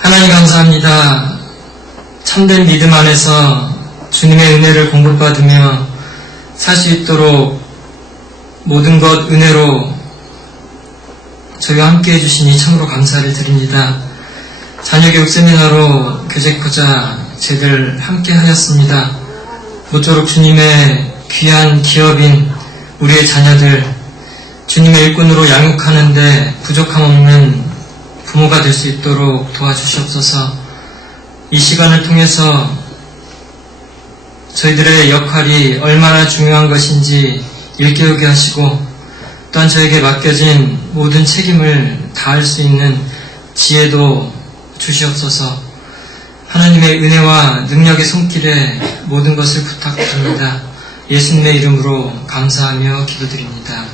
하나님 감사합니다. 참된 믿음 안에서 주님의 은혜를 공급받으며 살 수 있도록 모든 것 은혜로 저희와 함께 해주시니 참으로 감사를 드립니다. 자녀교육 세미나로 교제코자 제들 함께 하였습니다. 모쪼록 주님의 귀한 기업인 우리의 자녀들 주님의 일꾼으로 양육하는데 부족함 없는 부모가 될 수 있도록 도와주시옵소서. 이 시간을 통해서 저희들의 역할이 얼마나 중요한 것인지 일깨우게 하시고 또한 저에게 맡겨진 모든 책임을 다할 수 있는 지혜도 주시옵소서. 하나님의 은혜와 능력의 손길에 모든 것을 부탁드립니다. 예수님의 이름으로 감사하며 기도드립니다.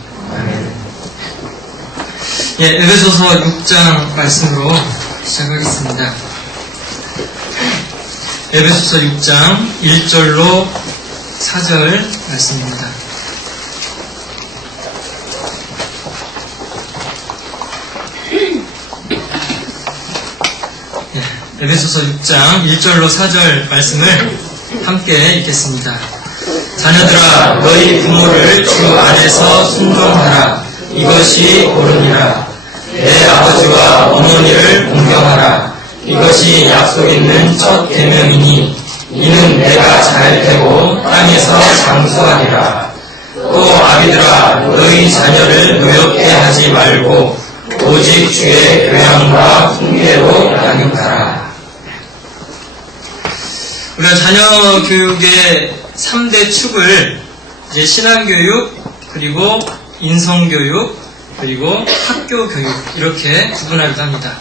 에베소서 6장 말씀으로 시작하겠습니다. 에베소서 6장 1절로 4절 말씀입니다. 에베소서 6장 1절로 4절 말씀을 함께 읽겠습니다. 자녀들아, 너희 부모를 주 안에서 순종하라. 이것이 옳으니라. 내 아버지와 어머니를 공경하라. 이것이 약속 있는 첫 계명이니 이는 내가 잘 되고 땅에서 장수하리라. 또 아비들아, 너희 자녀를 노엽게 하지 말고 오직 주의 교양과 훈계로 양육하라. 우리가 자녀 교육의 3대 축을 이제 신앙교육, 그리고 인성교육, 그리고 학교교육 이렇게 구분하기도 합니다.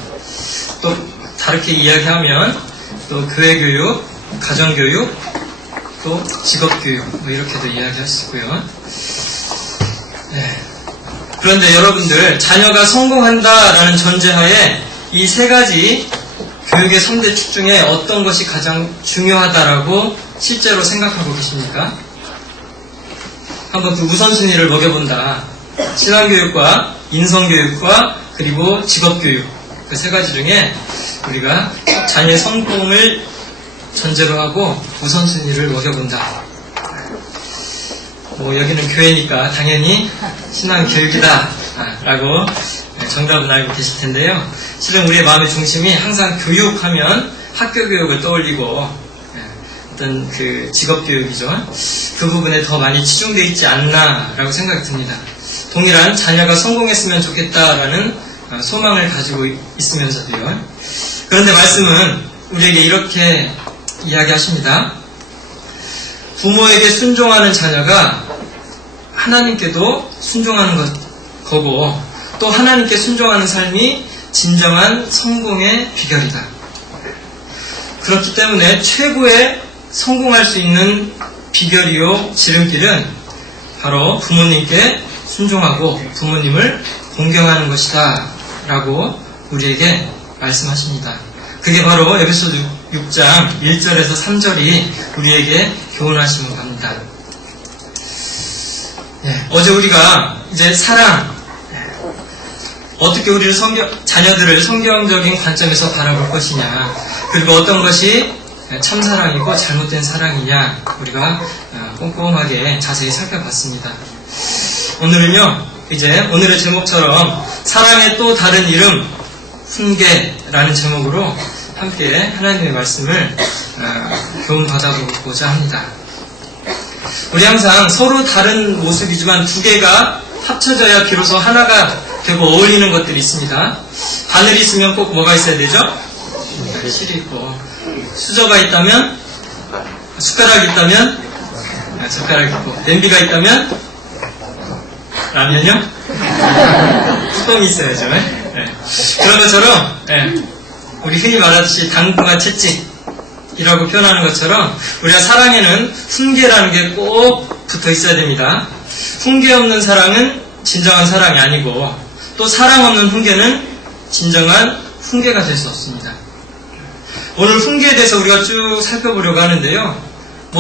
또 다르게 이야기하면 또 교회교육, 가정교육, 또 직업교육 이렇게도 이야기할 수 있고요. 그런데 여러분들, 자녀가 성공한다라는 전제하에 이 세 가지 교육의 3대 축 중에 어떤 것이 가장 중요하다라고 실제로 생각하고 계십니까? 한번 그 우선순위를 먹여본다. 신앙교육과 인성교육과 그리고 직업교육, 그 세 가지 중에 우리가 자녀의 성공을 전제로 하고 우선순위를 먹여본다. 여기는 교회니까 당연히 신앙교육이다 라고 정답은 알고 계실 텐데요. 실은 우리의 마음의 중심이 항상 교육하면 학교교육을 떠올리고 어떤 그 직업교육이죠. 그 부분에 더 많이 치중되어 있지 않나 라고 생각이 듭니다. 동일한 자녀가 성공했으면 좋겠다라는 소망을 가지고 있으면서도요. 그런데 말씀은 우리에게 이렇게 이야기하십니다. 부모에게 순종하는 자녀가 하나님께도 순종하는 거고 또 하나님께 순종하는 삶이 진정한 성공의 비결이다. 그렇기 때문에 최고의 성공할 수 있는 비결이요 지름길은 바로 부모님께 순종하고 부모님을 공경하는 것이다 라고 우리에게 말씀하십니다. 그게 바로 에베소 6장 1절에서 3절이 우리에게 교훈하시는 겁니다. 어제 우리가 이제 사랑, 어떻게 우리를 자녀들을 성경적인 관점에서 바라볼 것이냐, 그리고 어떤 것이 참사랑이고 잘못된 사랑이냐 우리가 꼼꼼하게 자세히 살펴봤습니다. 오늘은요, 이제 오늘의 제목처럼 사랑의 또 다른 이름 훈계라는 제목으로 함께 하나님의 말씀을 교훈 받아보고자 합니다. 우리 항상 서로 다른 모습이지만 두 개가 합쳐져야 비로소 하나가 되고 어울리는 것들이 있습니다. 바늘이 있으면 꼭 뭐가 있어야 되죠? 실이 있고, 수저가 있다면, 숟가락이 있다면 젓가락이 있고, 냄비가 있다면 라면요? 뚜껑이 있어야죠. 그런 것처럼 우리 흔히 말하듯이 당분간 채찍이라고 표현하는 것처럼 우리가 사랑에는 훈계라는 게 꼭 붙어 있어야 됩니다. 훈계 없는 사랑은 진정한 사랑이 아니고 또 사랑 없는 훈계는 진정한 훈계가 될 수 없습니다. 오늘 훈계에 대해서 우리가 쭉 살펴보려고 하는데요.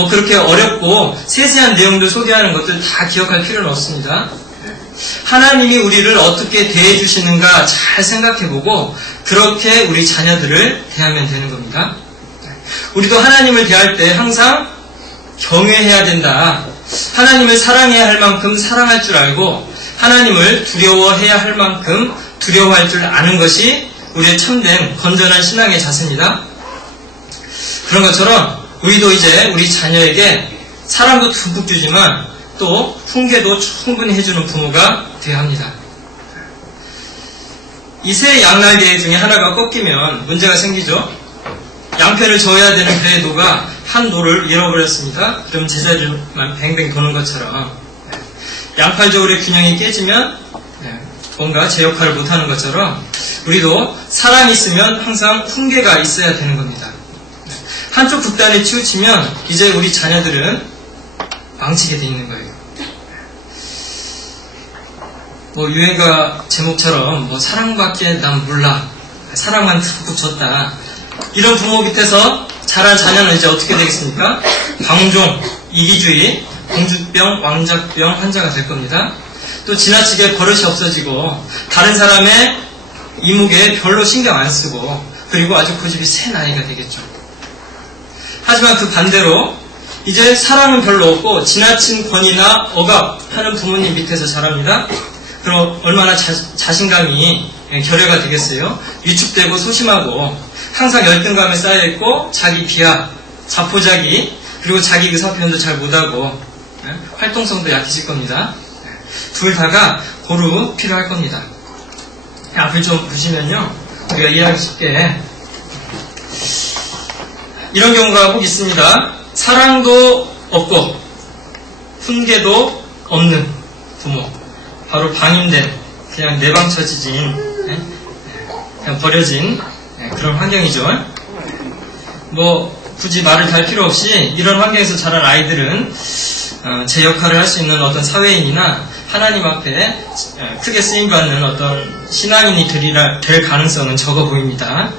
그렇게 어렵고 세세한 내용들 소개하는 것들 다 기억할 필요는 없습니다. 하나님이 우리를 어떻게 대해주시는가 잘 생각해보고 그렇게 우리 자녀들을 대하면 되는 겁니다. 우리도 하나님을 대할 때 항상 경외해야 된다. 하나님을 사랑해야 할 만큼 사랑할 줄 알고 하나님을 두려워해야 할 만큼 두려워할 줄 아는 것이 우리의 참된 건전한 신앙의 자세입니다. 그런 것처럼 우리도 이제 우리 자녀에게 사랑도 듬뿍 주지만 또 훈계도 충분히 해주는 부모가 되어야 합니다. 이 새 양날개 중에 하나가 꺾이면 문제가 생기죠. 양편을 저어야 되는 배의 노가 한 노를 잃어버렸습니다. 그럼 제자리만 뱅뱅 도는 것처럼 양팔적으로의 균형이 깨지면 뭔가 제 역할을 못하는 것처럼 우리도 사랑이 있으면 항상 훈계가 있어야 되는 겁니다. 한쪽 극단에 치우치면 이제 우리 자녀들은 망치게 돼 있는 거예요. 유행가 제목처럼 사랑밖에 난 몰라, 사랑만 듬뿍 줬다, 이런 부모 밑에서 자란 자녀는 이제 어떻게 되겠습니까? 방종, 이기주의, 공주병, 왕자병 환자가 될 겁니다. 또 지나치게 버릇이 없어지고 다른 사람의 이목에 별로 신경 안 쓰고 그리고 아주 고집이 센 아이가 되겠죠. 하지만 그 반대로 이제 사랑은 별로 없고 지나친 권위나 억압하는 부모님 밑에서 자랍니다. 그럼 얼마나 자신감이 결여가 되겠어요? 위축되고 소심하고 항상 열등감에 쌓여있고 자기 비하, 자포자기, 그리고 자기 의사표현도 잘 못하고 활동성도 약해질 겁니다. 둘 다가 고루 필요할 겁니다. 앞을 좀 보시면요, 우리가 이해하기 쉽게 이런 경우가 꼭 있습니다. 사랑도 없고 훈계도 없는 부모, 바로 방임된, 그냥 내방처지진, 그냥 버려진 그런 환경이죠. 굳이 말을 달 필요 없이 이런 환경에서 자란 아이들은 제 역할을 할 수 있는 어떤 사회인이나 하나님 앞에 크게 쓰임받는 어떤 신앙인이 될 가능성은 적어 보입니다.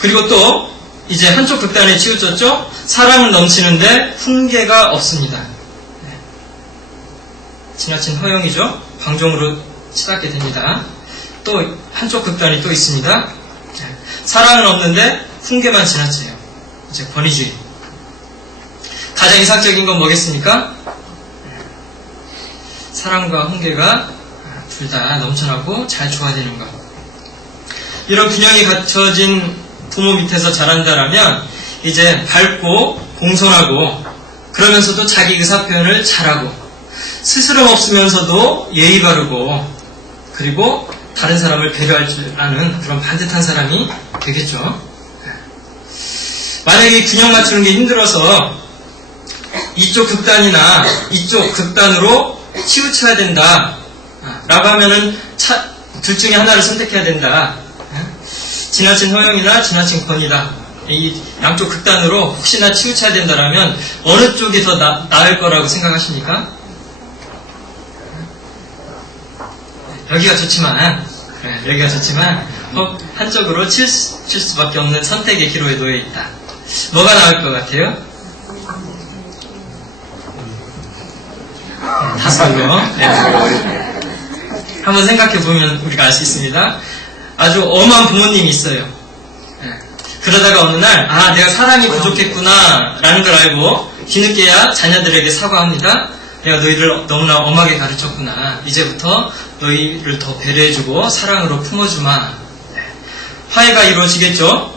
그리고 또 이제 한쪽 극단에 치우쳤죠. 사랑은 넘치는데 훈계가 없습니다. 지나친 허용이죠. 방종으로 치닫게 됩니다. 또 한쪽 극단이 또 있습니다. 사랑은 없는데 훈계만 지나쳐요. 이제 권위주의. 가장 이상적인 건 뭐겠습니까? 사랑과 훈계가 둘 다 넘쳐나고 잘 조화되는 것. 이런 균형이 갖춰진 부모 밑에서 자란다라면 이제 밝고 공손하고 그러면서도 자기 의사표현을 잘하고 스스럼 없으면서도 예의 바르고 그리고 다른 사람을 배려할 줄 아는 그런 반듯한 사람이 되겠죠. 만약에 균형 맞추는 게 힘들어서 이쪽 극단이나 이쪽 극단으로 치우쳐야 된다 라고 하면은 둘 중에 하나를 선택해야 된다. 지나친 허용이나 지나친 권위다. 이 양쪽 극단으로 혹시나 치우쳐야 된다라면 어느 쪽이 더 나을 거라고 생각하십니까? 여기가 좋지만 한쪽으로 칠 수밖에 없는 선택의 기로에 놓여 있다. 뭐가 나을 것 같아요? 다섯으로. 한번 생각해 보면 우리가 알 수 있습니다. 아주 엄한 부모님이 있어요. 그러다가 어느 날 내가 사랑이 부족했구나 라는 걸 알고 뒤늦게야 자녀들에게 사과합니다. 내가 너희를 너무나 엄하게 가르쳤구나. 이제부터 너희를 더 배려해주고 사랑으로 품어주마. 화해가 이루어지겠죠.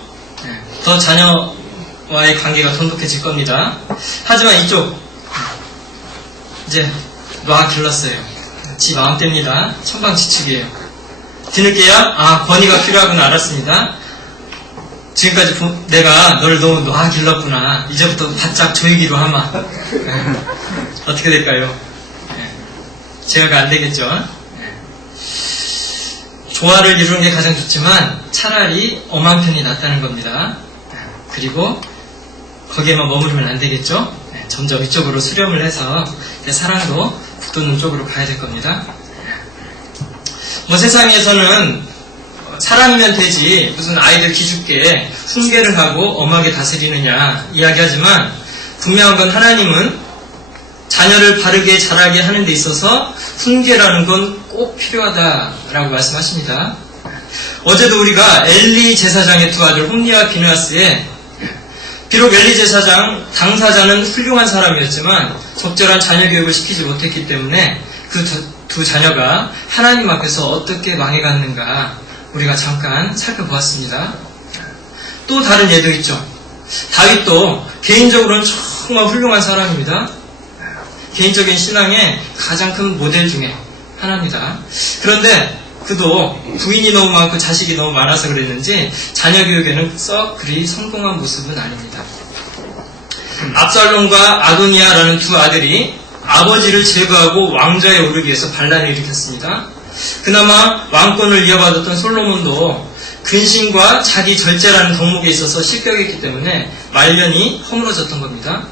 더 자녀와의 관계가 돈독해질 겁니다. 하지만 이쪽 이제 놔 길렀어요. 지 마음대입니다. 천방지축이에요. 뒤늦게야 권위가 필요하구나 알았습니다. 지금까지 내가 널 너무 놔 길렀구나. 이제부터 바짝 조이기로 하마. 어떻게 될까요? 제어가 안 되겠죠. 조화를 이루는 게 가장 좋지만 차라리 엄한 편이 낫다는 겁니다. 그리고 거기에만 머무르면 안 되겠죠. 점점 이쪽으로 수렴을 해서 사랑도 북돋는 쪽으로 가야 될 겁니다. 세상에서는 사랑이면 되지 무슨 아이들 기죽게 훈계를 하고 엄하게 다스리느냐 이야기하지만 분명한 건 하나님은 자녀를 바르게 자라게 하는 데 있어서 훈계라는 건 꼭 필요하다라고 말씀하십니다. 어제도 우리가 엘리 제사장의 두 아들 홈니와 비느하스에 비록 엘리 제사장 당사자는 훌륭한 사람이었지만 적절한 자녀 교육을 시키지 못했기 때문에 그 두 자녀가 하나님 앞에서 어떻게 망해갔는가 우리가 잠깐 살펴보았습니다. 또 다른 예도 있죠. 다윗도 개인적으로는 정말 훌륭한 사람입니다. 개인적인 신앙의 가장 큰 모델 중에 하나입니다. 그런데 그도 부인이 너무 많고 자식이 너무 많아서 그랬는지 자녀 교육에는 썩 그리 성공한 모습은 아닙니다. 압살롬과 아도니아라는 두 아들이 아버지를 제거하고 왕좌에 오르기 위해서 반란을 일으켰습니다. 그나마 왕권을 이어받았던 솔로몬도 근신과 자기 절제라는 덕목에 있어서 실격했기 때문에 말년이 허물어졌던 겁니다.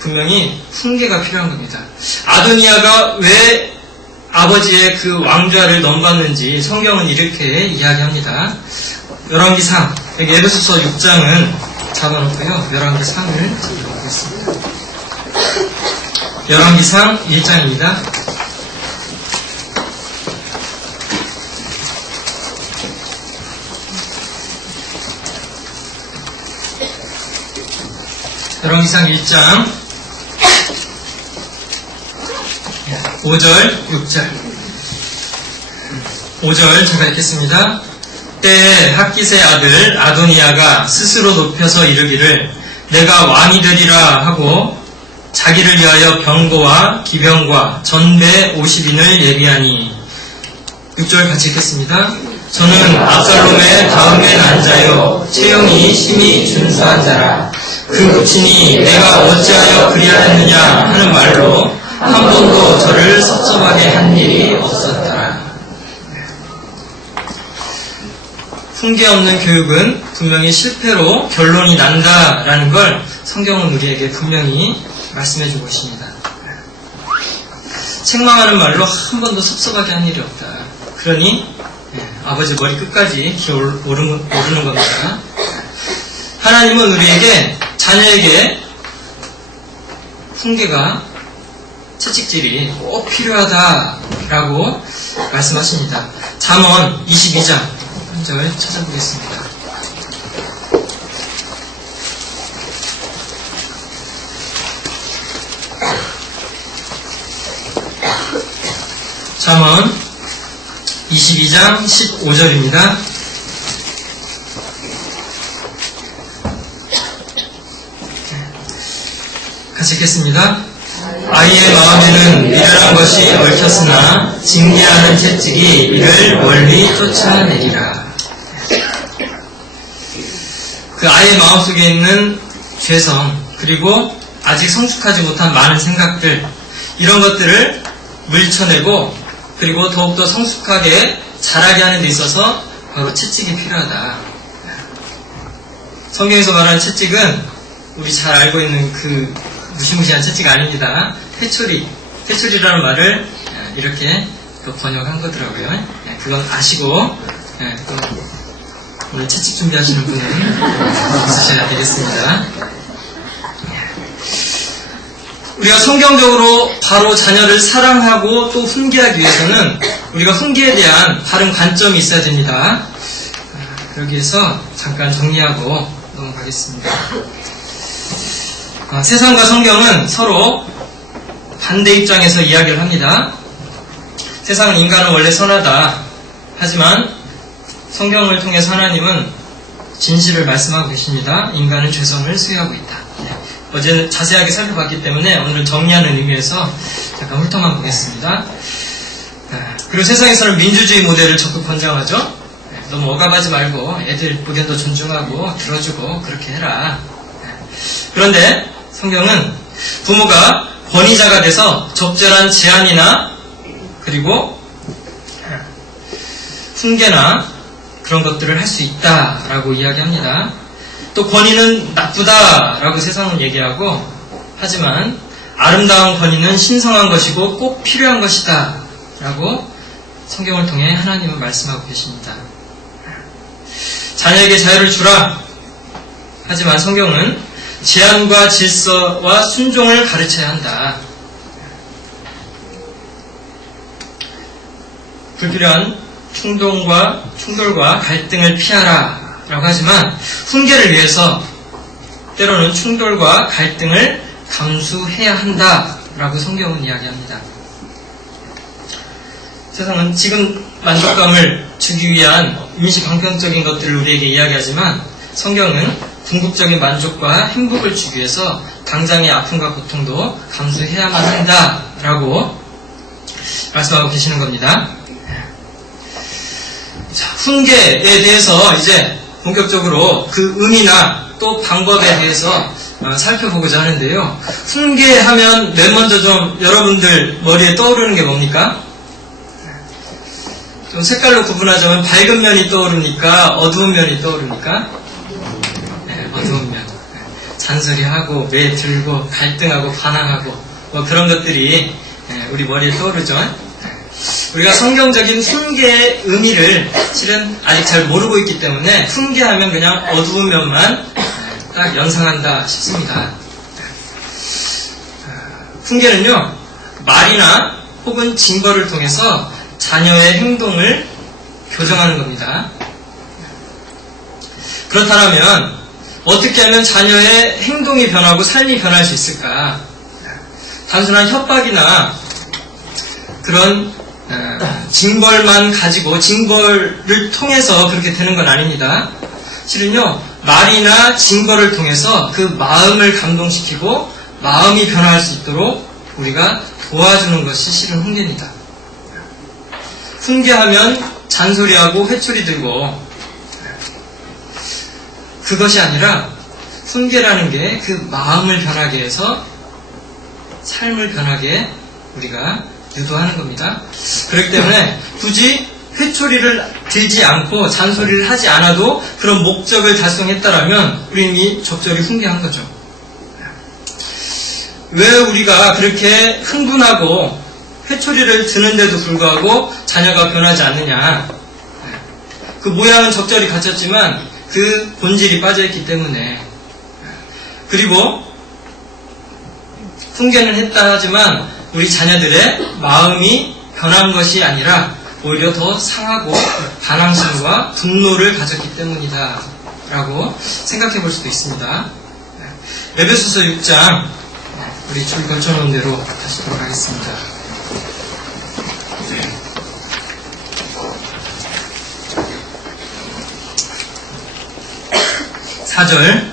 분명히 훈계가 필요한 겁니다. 아도니아가 왜 아버지의 그 왕좌를 넘봤는지 성경은 이렇게 이야기합니다. 열왕기상, 여기 에베소서 6장은 잡아놓고요. 열왕기상을 보겠습니다. 열왕기상 1장입니다. 열왕기상 1장 5절, 6절 5절 제가 읽겠습니다. 때에 핫깃의 아들 아도니아가 스스로 높여서 이르기를 내가 왕이 되리라 하고 자기를 위하여 병거와 기병과 전배 50인을 예비하니 6절 같이 읽겠습니다. 저는 압살롬의 다음에 난 자요 체형이 심히 준수한 자라 그 모친이 내가 어찌하여 그리하였느냐 하는 말로 한 번도 저를 섭섭하게 한 일이 없었더라. 훈계 없는 교육은 분명히 실패로 결론이 난다라는 걸 성경은 우리에게 분명히 말씀해 주고 있습니다. 책망하는 말로 한 번도 섭섭하게 한 일이 없다. 그러니 아버지 머리 끝까지 기어 오르는 겁니다. 하나님은 우리에게 자녀에게 훈계가 채찍질이 꼭 필요하다라고 말씀하십니다. 잠언 22장 1절 찾아보겠습니다. 잠언 22장 15절입니다. 같이 읽겠습니다. 아이의 마음에는 미련한 것이 얽혔으나 징계하는 채찍이 이를 멀리 쫓아내리라. 그 아이의 마음속에 있는 죄성 그리고 아직 성숙하지 못한 많은 생각들 이런 것들을 물쳐내고 그리고 더욱더 성숙하게 자라게 하는 데 있어서 바로 채찍이 필요하다. 성경에서 말하는 채찍은 우리 잘 알고 있는 그 무시무시한 채찍이 아닙니다. 퇴초리라는 말을 이렇게 또 번역한 거더라고요. 그건 아시고 오늘 채찍 준비하시는 분은 있으셔야 되겠습니다. 우리가 성경적으로 바로 자녀를 사랑하고 또 훈계하기 위해서는 우리가 훈계에 대한 바른 관점이 있어야 됩니다. 그러기 위해서 잠깐 정리하고 넘어가겠습니다. 세상과 성경은 서로 반대 입장에서 이야기를 합니다. 세상은 인간은 원래 선하다. 하지만 성경을 통해서 하나님은 진실을 말씀하고 계십니다. 인간은 죄성을 수여하고 있다. 어제는 자세하게 살펴봤기 때문에 오늘은 정리하는 의미에서 잠깐 훑어만 보겠습니다. 그리고 세상에서는 민주주의 모델을 적극 권장하죠. 너무 억압하지 말고 애들 의견도 존중하고 들어주고 그렇게 해라. 그런데 성경은 부모가 권위자가 돼서 적절한 제한이나 그리고 훈계나 그런 것들을 할 수 있다라고 이야기합니다. 또 권위는 나쁘다라고 세상은 얘기하고 하지만 아름다운 권위는 신성한 것이고 꼭 필요한 것이다 라고 성경을 통해 하나님은 말씀하고 계십니다. 자녀에게 자유를 주라. 하지만 성경은 제한과 질서와 순종을 가르쳐야 한다. 불필요한 충돌과 갈등을 피하라 라고 하지만 훈계를 위해서 때로는 충돌과 갈등을 감수해야 한다 라고 성경은 이야기합니다. 세상은 지금 만족감을 주기 위한 임시 방편적인 것들을 우리에게 이야기하지만 성경은 궁극적인 만족과 행복을 주기 위해서 당장의 아픔과 고통도 감수해야만 한다라고 말씀하고 계시는 겁니다. 자, 훈계에 대해서 이제 본격적으로 그 의미나 또 방법에 대해서 살펴보고자 하는데요. 훈계하면 맨 먼저 좀 여러분들 머리에 떠오르는 게 뭡니까? 좀 색깔로 구분하자면 밝은 면이 떠오릅니까? 어두운 면이 떠오릅니까? 네, 어두운 면. 잔소리하고 매들고 갈등하고 반항하고 뭐 그런 것들이 우리 머리에 떠오르죠. 우리가 성경적인 훈계의 의미를 실은 아직 잘 모르고 있기 때문에 훈계하면 그냥 어두운 면만 딱 연상한다 싶습니다. 훈계는요, 말이나 혹은 징벌을 통해서 자녀의 행동을 교정하는 겁니다. 그렇다면 어떻게 하면 자녀의 행동이 변하고 삶이 변할 수 있을까? 단순한 협박이나 그런 징벌만 가지고 징벌을 통해서 그렇게 되는 건 아닙니다. 실은요, 말이나 징벌을 통해서 그 마음을 감동시키고 마음이 변화할 수 있도록 우리가 도와주는 것이 실은 훈계입니다. 훈계하면 잔소리하고 회초리 들고 그것이 아니라 훈계라는 게 그 마음을 변하게 해서 삶을 변하게 우리가 유도하는 겁니다. 그렇기 때문에 굳이 회초리를 들지 않고 잔소리를 하지 않아도 그런 목적을 달성했다라면 우리는 이미 적절히 훈계한 거죠. 왜 우리가 그렇게 흥분하고 회초리를 드는데도 불구하고 자녀가 변하지 않느냐? 그 모양은 적절히 갖췄지만 그 본질이 빠져있기 때문에. 그리고 훈계는 했다 하지만 우리 자녀들의 마음이 변한 것이 아니라 오히려 더 상하고 반항심과 분노를 가졌기 때문이다 라고 생각해 볼 수도 있습니다. 에베소서 6장 우리 줄 걸쳐놓은 대로 다시 돌아가겠습니다. 4절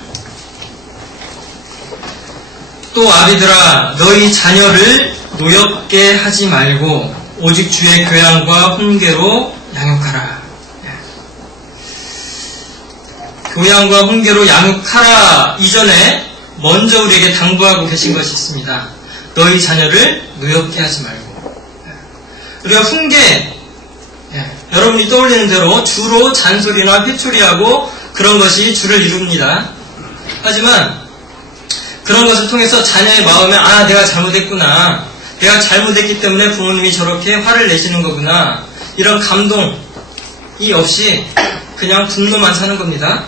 또 아비들아 너희 자녀를 노엽게 하지 말고 오직 주의 교양과 훈계로 양육하라. 교양과 훈계로 양육하라 이전에 먼저 우리에게 당부하고 계신 것이 있습니다. 너희 자녀를 노엽게 하지 말고. 우리가 훈계, 여러분이 떠올리는 대로 주로 잔소리나 회초리하고 그런 것이 주를 이룹니다. 하지만 그런 것을 통해서 자녀의 마음에 내가 잘못했구나. 내가 잘못했기 때문에 부모님이 저렇게 화를 내시는 거구나. 이런 감동이 없이 그냥 분노만 사는 겁니다.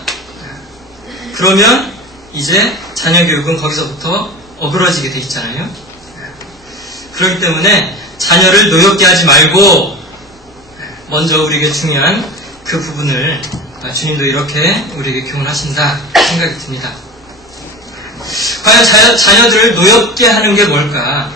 그러면 이제 자녀 교육은 거기서부터 어그러지게 돼 있잖아요. 그렇기 때문에 자녀를 노엽게 하지 말고 먼저 우리에게 중요한 그 부분을 주님도 이렇게 우리에게 교훈하신다 생각이 듭니다. 과연 자녀들을 노엽게 하는 게 뭘까?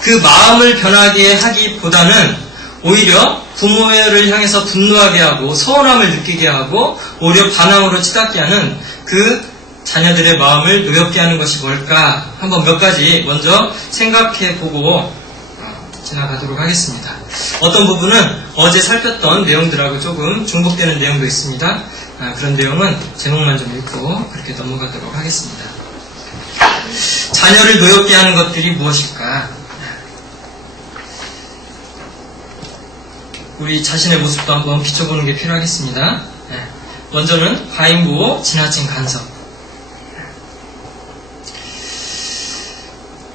그 마음을 변하게 하기보다는 오히려 부모를 향해서 분노하게 하고 서운함을 느끼게 하고 오히려 반항으로 치닫게 하는 그 자녀들의 마음을 노엽게 하는 것이 뭘까? 한번 몇 가지 먼저 생각해 보고 지나가도록 하겠습니다. 어떤 부분은 어제 살폈던 내용들하고 조금 중복되는 내용도 있습니다. 그런 내용은 제목만 좀 읽고 그렇게 넘어가도록 하겠습니다. 자녀를 노엽게 하는 것들이 무엇일까? 우리 자신의 모습도 한번 비춰보는 게 필요하겠습니다. 먼저는 과잉보호, 지나친 간섭.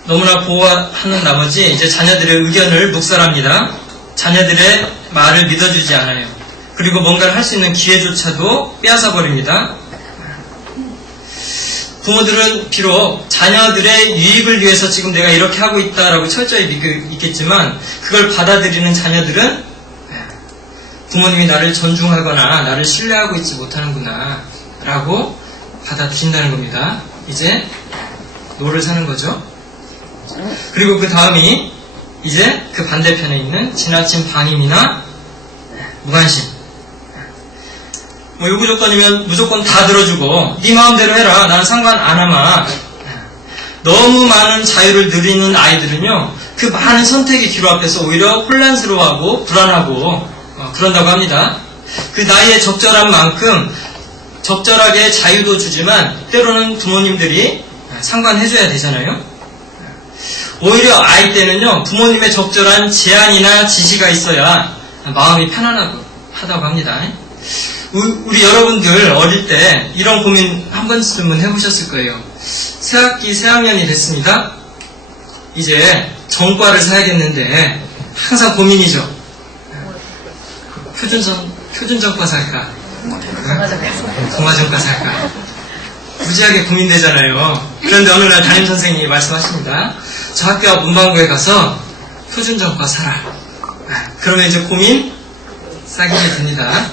너무나 보호하는 나머지 이제 자녀들의 의견을 묵살합니다. 자녀들의 말을 믿어주지 않아요. 그리고 뭔가를 할 수 있는 기회조차도 빼앗아 버립니다. 부모들은 비록 자녀들의 유익을 위해서 지금 내가 이렇게 하고 있다라고 철저히 믿고 있겠지만 그걸 받아들이는 자녀들은 부모님이 나를 존중하거나 나를 신뢰하고 있지 못하는구나 라고 받아들인다는 겁니다. 이제 노를 사는 거죠. 그리고 그 다음이 이제 그 반대편에 있는 지나친 방임이나 무관심. 뭐 요구 조건이면 무조건 다 들어주고 네 마음대로 해라. 나는 상관 안 하마. 너무 많은 자유를 누리는 아이들은요. 그 많은 선택의 기로 앞에서 오히려 혼란스러워하고 불안하고 그런다고 합니다. 그 나이에 적절한 만큼 적절하게 자유도 주지만 때로는 부모님들이 상관해줘야 되잖아요. 오히려 아이 때는요. 부모님의 적절한 제안이나 지시가 있어야 마음이 편안하고 하다고 합니다. 우리 여러분들 어릴 때 이런 고민 한 번쯤은 해보셨을 거예요. 새학기 새학년이 됐습니다. 이제 전과를 사야겠는데 항상 고민이죠. 표준전과 살까? 동화전과 살까? 무지하게 고민되잖아요. 그런데 어느 날 담임선생님이 말씀하십니다. 저 학교 앞 문방구에 가서 표준전과 사라. 그러면 이제 고민 싸기게 됩니다.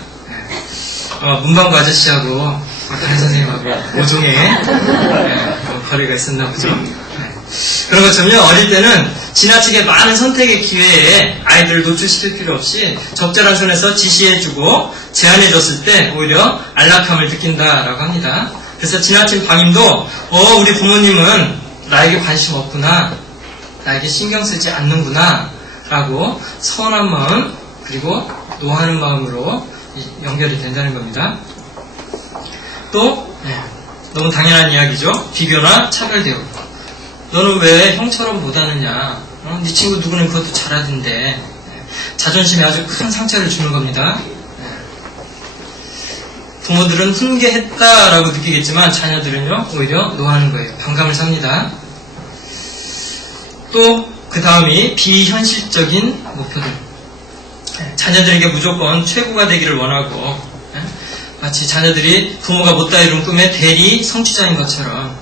문방구 아저씨하고 담임선생님하고 5종의 거리가 있었나 보죠. 그런 것처럼요. 어릴 때는 지나치게 많은 선택의 기회에 아이들을 노출시킬 필요 없이 적절한 선에서 지시해주고 제안해줬을 때 오히려 안락함을 느낀다라고 합니다. 그래서 지나친 방임도 우리 부모님은 나에게 관심 없구나, 나에게 신경 쓰지 않는구나 라고 서운한 마음 그리고 노하는 마음으로 연결이 된다는 겁니다. 또 너무 당연한 이야기죠. 비교나 차별 대우. 너는 왜 형처럼 못하느냐? 네 친구 누구는 그것도 잘하던데. 자존심에 아주 큰 상처를 주는 겁니다. 부모들은 훈계했다라고 느끼겠지만 자녀들은요 오히려 노하는 거예요. 반감을 삽니다. 또 그 다음이 비현실적인 목표들. 자녀들에게 무조건 최고가 되기를 원하고 마치 자녀들이 부모가 못다 이룬 꿈의 대리 성취자인 것처럼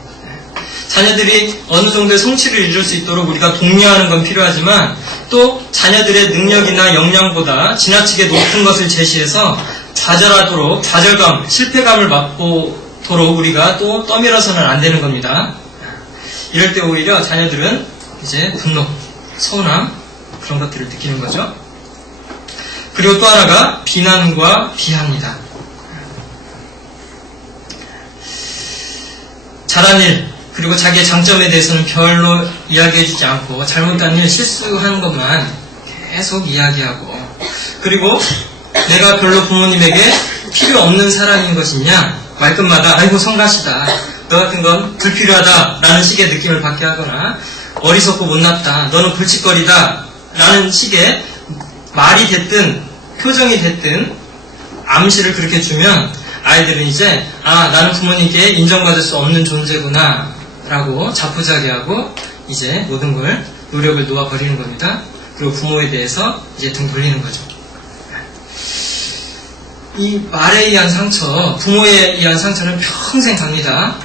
자녀들이 어느 정도의 성취를 이룰 수 있도록 우리가 독려하는 건 필요하지만 또 자녀들의 능력이나 역량보다 지나치게 높은 것을 제시해서 좌절하도록 좌절감, 실패감을 맛보도록 우리가 또 떠밀어서는 안 되는 겁니다. 이럴 때 오히려 자녀들은 이제 분노, 서운함 그런 것들을 느끼는 거죠. 그리고 또 하나가 비난과 비하입니다. 잘한 일 그리고 자기의 장점에 대해서는 별로 이야기해주지 않고 잘못한 일, 실수한 것만 계속 이야기하고 그리고 내가 별로 부모님에게 필요 없는 사람인 것이냐 말끝마다 아이고 성가시다 너 같은 건 불필요하다 라는 식의 느낌을 받게 하거나 어리석고 못났다 너는 골칫거리다 라는 식의 말이 됐든 표정이 됐든 암시를 그렇게 주면 아이들은 이제 나는 부모님께 인정받을 수 없는 존재구나 라고 자포자기하고 이제 모든 걸 노력을 놓아버리는 겁니다. 그리고 부모에 대해서 이제 등 돌리는 거죠. 이 말에 의한 상처, 부모에 의한 상처는 평생 갑니다.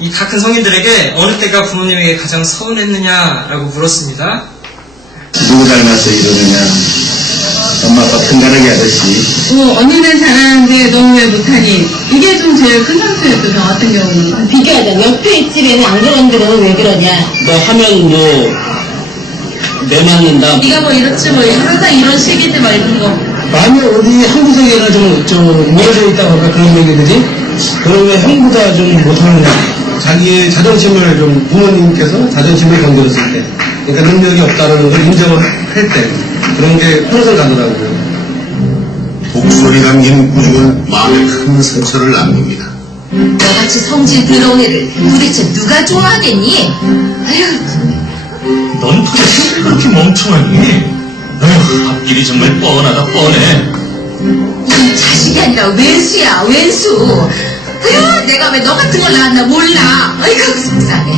이 다 큰 성인들에게 어느 때가 부모님에게 가장 서운했느냐라고 물었습니다. 누구 닮아서 이러느냐 엄마 아빠 큰가르기 아저씨 언니는 잘하는데 너 왜 못하니? 이게 좀 제일 큰 상처였죠. 저 같은 경우는. 비교하자. 옆에 집에는 안 그러는데 너는 왜 그러냐? 너 하면 내 맞는다 네가 뭐 이렇지 뭐 항상 이런 식이지 막 이런 거. 만약 어디 한 구석에나 좀 무너져 있다고 할까 그런 얘기들이 그러면 형보다 좀 못하느냐 자기의 자존심을 좀 부모님께서 자존심을 건드렸을 때 그러니까 능력이 없다는 걸 인정을 할 때 그런 게 항상 가더라고요. 목소리 담긴 구중은 마음에 큰 상처를 남깁니다. 너같이 성질 더러운 애를 도대체 누가 좋아하겠니? 아휴, 넌 도대체 왜 그렇게 멍청하니? 에휴, 앞길이 정말 뻔하다 뻔해. 이 자식이 아니라 왼수야 왼수. 아휴, 내가 왜 너 같은 걸 낳았나 몰라. 아이고 속상해.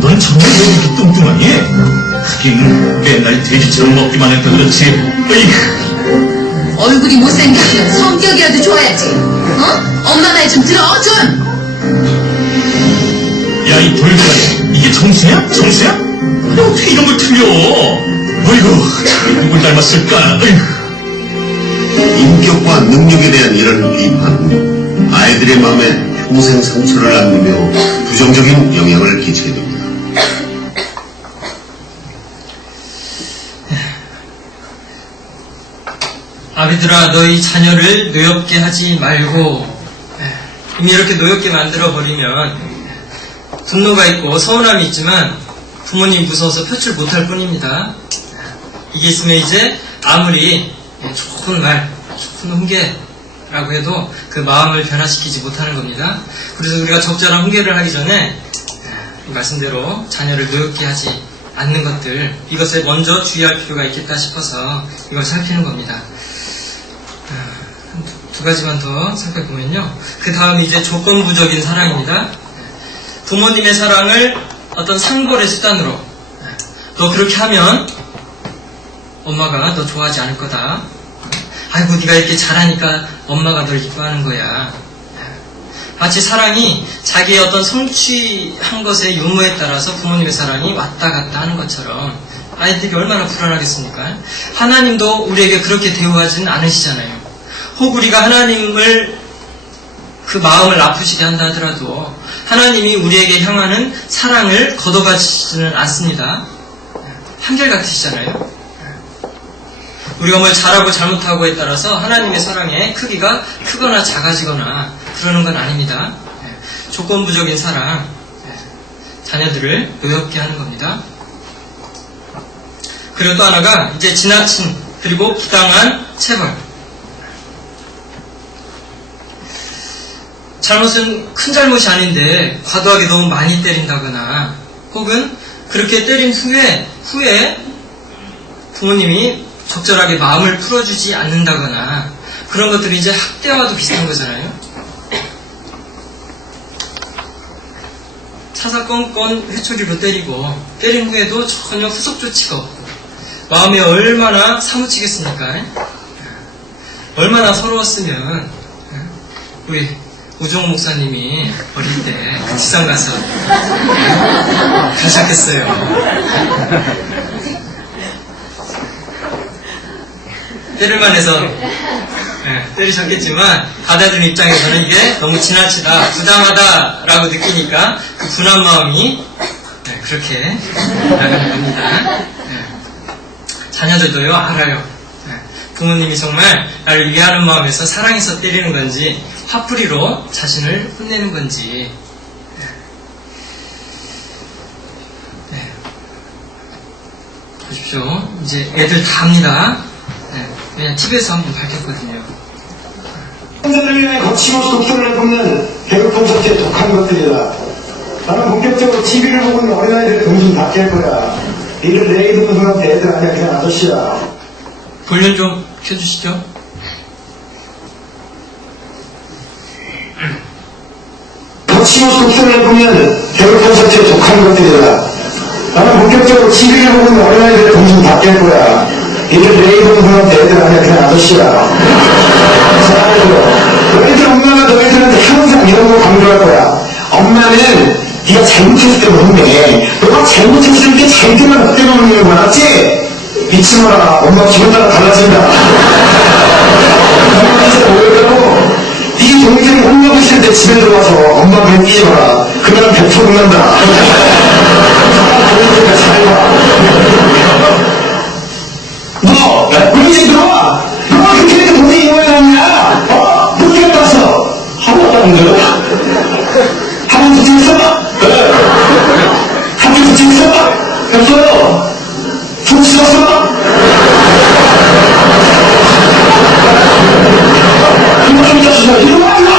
넌 정말 왜 이렇게 뚱뚱하니? 하긴 맨날 돼지처럼 먹기만 해도 그렇지. 에이구. 얼굴이 못생겼으면 성격이라도 좋아야지. 엄마 말 좀 들어, 좀. 야, 이 돌가리. 이게 정수야? 정수야? 근데 어떻게 이런 걸 틀려? 어이구, 누굴 닮았을까? 어이구. 인격과 능력에 대한 이런 비판은 아이들의 마음에 평생 상처를 남기며 부정적인 영향을 끼치게 됩니다. 아비들아, 너희 자녀를 노엽게 하지 말고, 이미 이렇게 노엽게 만들어버리면 분노가 있고 서운함이 있지만 부모님이 무서워서 표출 못할 뿐입니다. 이게 있으면 이제 아무리 좋은 말, 좋은 훈계라고 해도 그 마음을 변화시키지 못하는 겁니다. 그래서 우리가 적절한 훈계를 하기 전에 말씀대로 자녀를 노엽게 하지 않는 것들, 이것에 먼저 주의할 필요가 있겠다 싶어서 이걸 살피는 겁니다. 두 가지만 더 살펴보면요. 그 다음이 이제 조건부적인 사랑입니다. 부모님의 사랑을 어떤 상벌의 수단으로, 너 그렇게 하면 엄마가 너 좋아하지 않을 거다. 아이고, 네가 이렇게 잘하니까 엄마가 널 이뻐하는 거야. 마치 사랑이 자기의 어떤 성취한 것의 유무에 따라서 부모님의 사랑이 왔다 갔다 하는 것처럼 아이들이 얼마나 불안하겠습니까? 하나님도 우리에게 그렇게 대우하지는 않으시잖아요. 혹 우리가 하나님을 그 마음을 아프시게 한다 하더라도 하나님이 우리에게 향하는 사랑을 걷어가지지는 않습니다. 한결같으시잖아요. 우리가 뭘 잘하고 잘못하고에 따라서 하나님의 사랑의 크기가 크거나 작아지거나 그러는 건 아닙니다. 조건부적인 사랑, 자녀들을 노엽게 하는 겁니다. 그리고 또 하나가 이제 지나친 그리고 부당한 체벌. 잘못은 큰 잘못이 아닌데 과도하게 너무 많이 때린다거나 혹은 그렇게 때린 후에 부모님이 적절하게 마음을 풀어주지 않는다거나 그런 것들이 이제 학대와도 비슷한 거잖아요. 사사건건 회초리로 때리고 때린 후에도 전혀 후속 조치가 없고 마음이 얼마나 사무치겠습니까? 얼마나 서러웠으면 우리 우종 목사님이 어릴 때 지상 가서 가셨겠어요. 때릴만 해서 때리셨겠지만 받아들인 입장에서는 이게 너무 지나치다, 부당하다라고 느끼니까 그 분한 마음이 그렇게 나가는 겁니다. 자녀들도요 알아요. 부모님이 정말 나를 위하는 마음에서 사랑해서 때리는 건지 화풀이로 자신을 혼내는 건지. 보십시오. 이제 애들 다 합니다. 그냥 TV에서 한번 밝혔거든요. 선생님의 거침없이 독서를 보면 배고픈 적에 독한 것들이다. 나는 본격적으로 TV를 보고 있는 어린아이들의 정신 다 깰 거야. 이를 내 이름은 사람한테 애들 아니야, 그냥 아저씨야. 볼륨 좀 켜주시죠. 거침없이 독서를 보면 배고픈 적에 독한 것들이다. 나는 본격적으로 TV를 보고 있는 어린아이들의 정신 다 깰 거야. 이를 내 이름은 사람한테 애들 아니야, 그냥 아저씨야. 자, 너희들 엄마가 너희들한테 항상 이런 거 강조할 거야. 엄마는 네가 잘못했을 때 혼내. 너가 잘못했을 때 잘 때만 그때만 혼내는 거 알았지? 잊지 마라. 엄마 기분 따라 달라진다. 엄마한테 모여가고 네 동생이 혼나고 있을 때 집에 들어와서 엄마 배 끼지 마라. 그날은 100% 혼난다. 그러니까 잘 봐. 너, 우리 집 들어와. 너가 그렇게 했는데 동생이 이혼을 했냐? 그렇게 했어. 하고 왔다는 거야? 한번 붙였어? 한번 붙였어? 했어요. 좀 씻었어? 이거 좀 씻었어. 이리 와, 이리 와!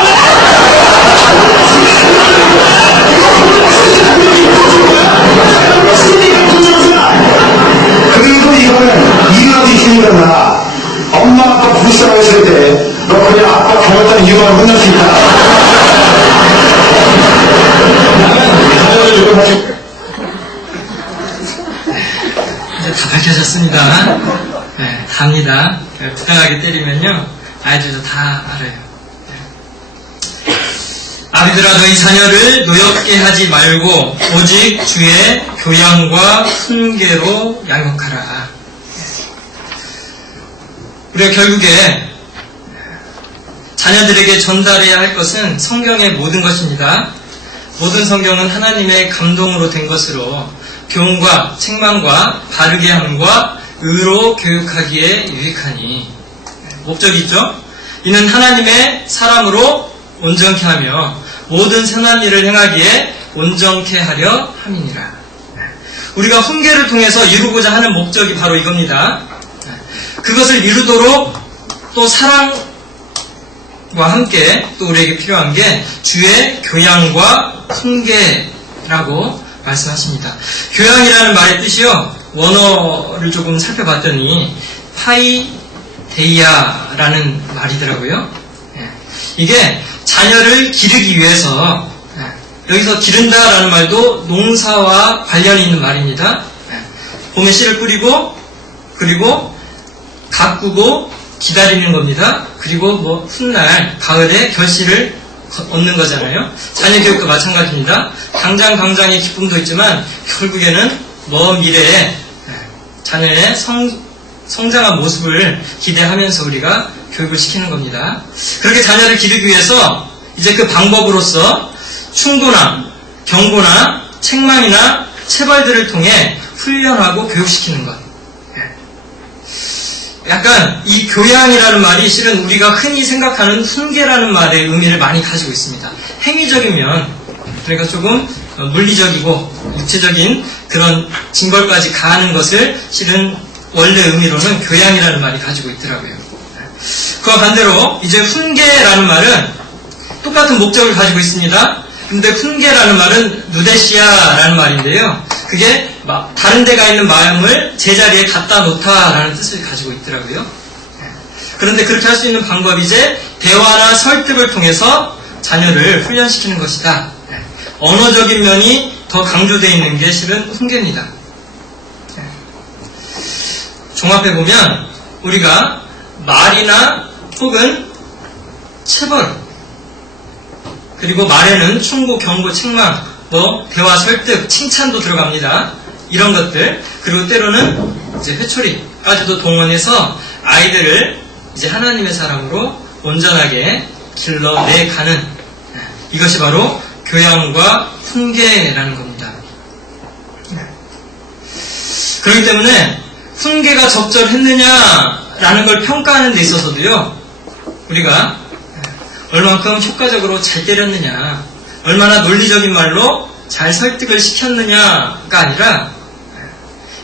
그리고 이거는 이유라도 있으니까 나 엄마 아빠 부부싸움했을 때 너 그냥 아빠 닮았다는 이유만 혼날 수 있다. 나는 자녀를 이걸 이제 다 밝혀졌습니다. 네, 답니다. 부당하게 때리면요, 아이들도 다 알아요. 네. 아비들아, 너희 자녀를 노엽게 하지 말고 오직 주의 교양과 훈계로 양육하라. 우리가 결국에 자녀들에게 전달해야 할 것은 성경의 모든 것입니다. 모든 성경은 하나님의 감동으로 된 것으로 교훈과 책망과 바르게 함과 의로 교육하기에 유익하니, 목적이 있죠. 이는 하나님의 사람으로 온전케 하며 모든 선한 일을 행하기에 온전케 하려 함이니라. 우리가 훈계를 통해서 이루고자 하는 목적이 바로 이겁니다. 그것을 이루도록 또 사랑과 함께 또 우리에게 필요한 게 주의 교양과 훈계라고 말씀하십니다. 교양이라는 말의 뜻이요, 원어를 조금 살펴봤더니 파이데이아라는 말이더라고요. 이게 자녀를 기르기 위해서, 여기서 기른다라는 말도 농사와 관련이 있는 말입니다. 봄에 씨를 뿌리고, 그리고 가꾸고 기다리는 겁니다. 그리고 뭐 훗날 가을에 결실을 얻는 거잖아요. 자녀 교육도 마찬가지입니다. 당장의 기쁨도 있지만 결국에는 먼 미래에 자녀의 성장한 모습을 기대하면서 우리가 교육을 시키는 겁니다. 그렇게 자녀를 기르기 위해서 이제 그 방법으로서 충고나 경고나 책망이나 체벌들을 통해 훈련하고 교육시키는 것. 약간 이 교양이라는 말이 실은 우리가 흔히 생각하는 훈계라는 말의 의미를 많이 가지고 있습니다. 행위적이면, 그러니까 조금 물리적이고 육체적인 그런 징벌까지 가하는 것을 실은 원래 의미로는 교양이라는 말이 가지고 있더라고요. 그와 반대로 이제 훈계라는 말은 똑같은 목적을 가지고 있습니다. 근데 훈계라는 말은 누데시아라는 말인데요. 그게 다른 데가 있는 마음을 제자리에 갖다 놓다라는 뜻을 가지고 있더라고요. 그런데 그렇게 할 수 있는 방법이 이제 대화나 설득을 통해서 자녀를 훈련시키는 것이다. 언어적인 면이 더 강조되어 있는 게 실은 훈계입니다. 종합해보면 우리가 말이나 혹은 체벌, 그리고 말에는 충고, 경고, 책망, 대화, 설득, 칭찬도 들어갑니다. 이런 것들, 그리고 때로는 이제 회초리까지도 동원해서 아이들을 이제 하나님의 사람으로 온전하게 길러내가는, 이것이 바로 교양과 훈계라는 겁니다. 그렇기 때문에 훈계가 적절했느냐라는 걸 평가하는 데 있어서도요, 우리가 얼만큼 효과적으로 잘 때렸느냐, 얼마나 논리적인 말로 잘 설득을 시켰느냐가 아니라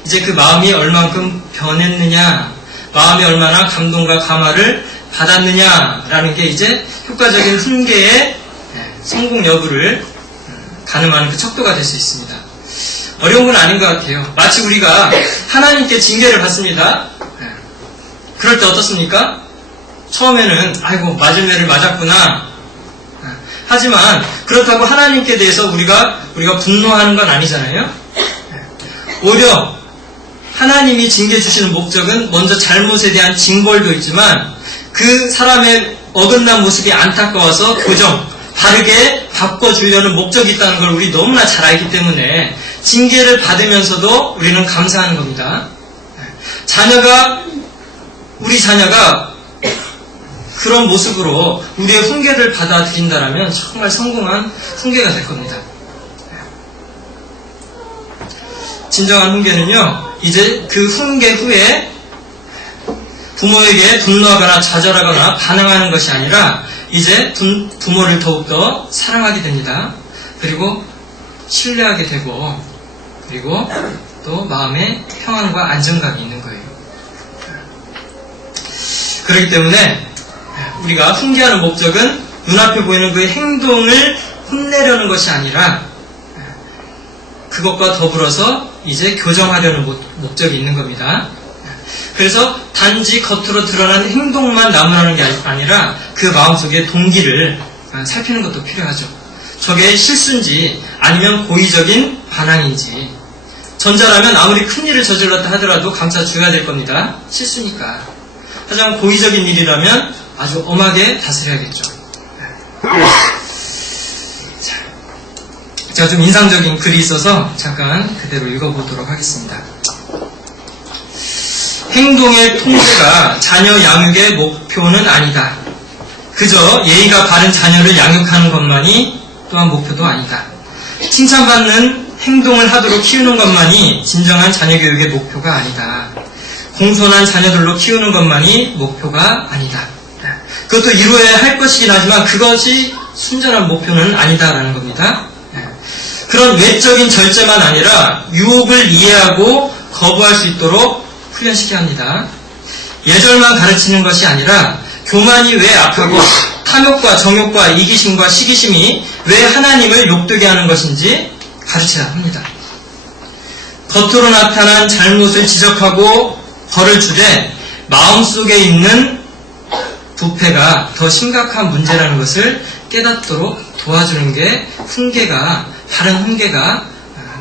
이제 그 마음이 얼만큼 변했느냐, 마음이 얼마나 감동과 감화를 받았느냐라는 게 이제 효과적인 훈계의 성공 여부를 가늠하는 그 척도가 될 수 있습니다. 어려운 건 아닌 것 같아요. 마치 우리가 하나님께 징계를 받습니다. 그럴 때 어떻습니까? 처음에는 아이고 맞은 애를 맞았구나. 하지만 그렇다고 하나님께 대해서 우리가 분노하는 건 아니잖아요. 오히려 하나님이 징계 주시는 목적은 먼저 잘못에 대한 징벌도 있지만 그 사람의 어긋난 모습이 안타까워서 교정, 바르게 바꿔주려는 목적이 있다는 걸 우리 너무나 잘 알기 때문에 징계를 받으면서도 우리는 감사하는 겁니다. 우리 자녀가 그런 모습으로 우리의 훈계를 받아들인다면 정말 성공한 훈계가 될 겁니다. 진정한 훈계는요, 이제 그 훈계 후에 부모에게 분노하거나 좌절하거나 반항하는 것이 아니라 이제 부모를 더욱더 사랑하게 됩니다. 그리고 신뢰하게 되고, 그리고 또 마음에 평안과 안정감이 있는 거예요. 그렇기 때문에 우리가 훈계하는 목적은 눈앞에 보이는 그 행동을 혼내려는 것이 아니라 그것과 더불어서 이제 교정하려는 목적이 있는 겁니다. 그래서 단지 겉으로 드러난 행동만 나무라는 게 아니라 그 마음속의 동기를 살피는 것도 필요하죠. 저게 실수인지 아니면 고의적인 반항인지, 전자라면 아무리 큰 일을 저질렀다 하더라도 감싸줘야 될 겁니다. 실수니까. 하지만 고의적인 일이라면 아주 엄하게 다스려야겠죠. 자, 제가 좀 인상적인 글이 있어서 잠깐 그대로 읽어보도록 하겠습니다. 행동의 통제가 자녀 양육의 목표는 아니다. 그저 예의가 바른 자녀를 양육하는 것만이 또한 목표도 아니다. 칭찬받는 행동을 하도록 키우는 것만이 진정한 자녀 교육의 목표가 아니다. 공손한 자녀들로 키우는 것만이 목표가 아니다. 그것도 이루어야 할 것이긴 하지만 그것이 순전한 목표는 아니다라는 겁니다. 그런 외적인 절제만 아니라 유혹을 이해하고 거부할 수 있도록 훈련시켜야 합니다. 예절만 가르치는 것이 아니라 교만이 왜 악하고 탐욕과 정욕과 이기심과 시기심이 왜 하나님을 욕되게 하는 것인지 가르쳐야 합니다. 겉으로 나타난 잘못을 지적하고 벌을 주되 마음속에 있는 부패가 더 심각한 문제라는 것을 깨닫도록 도와주는 게 바른 훈계가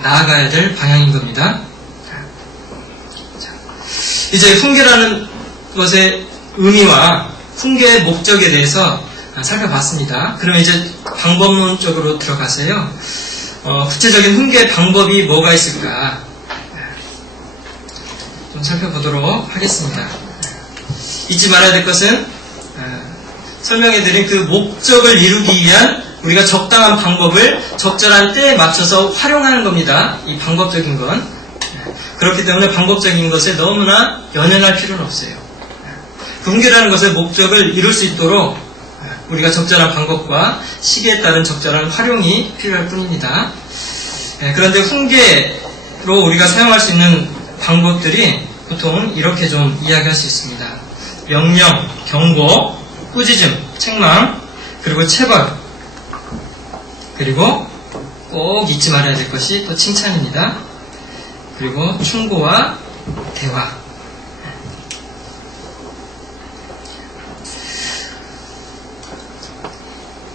나아가야 될 방향인 겁니다. 이제 훈계라는 것의 의미와 훈계의 목적에 대해서 살펴봤습니다. 그럼 이제 방법론적으로 들어가세요. 구체적인 훈계 방법이 뭐가 있을까 좀 살펴보도록 하겠습니다. 잊지 말아야 될 것은 설명해드린 그 목적을 이루기 위한 우리가 적당한 방법을 적절한 때에 맞춰서 활용하는 겁니다. 이 방법적인 건. 그렇기 때문에 방법적인 것에 너무나 연연할 필요는 없어요. 그 훈계라는 것의 목적을 이룰 수 있도록 우리가 적절한 방법과 시기에 따른 적절한 활용이 필요할 뿐입니다. 그런데 훈계로 우리가 사용할 수 있는 방법들이 보통 이렇게 좀 이야기할 수 있습니다. 명령, 경고, 꾸짖음, 책망, 그리고 체벌, 그리고 꼭 잊지 말아야 될 것이 또 칭찬입니다. 그리고 충고와 대화.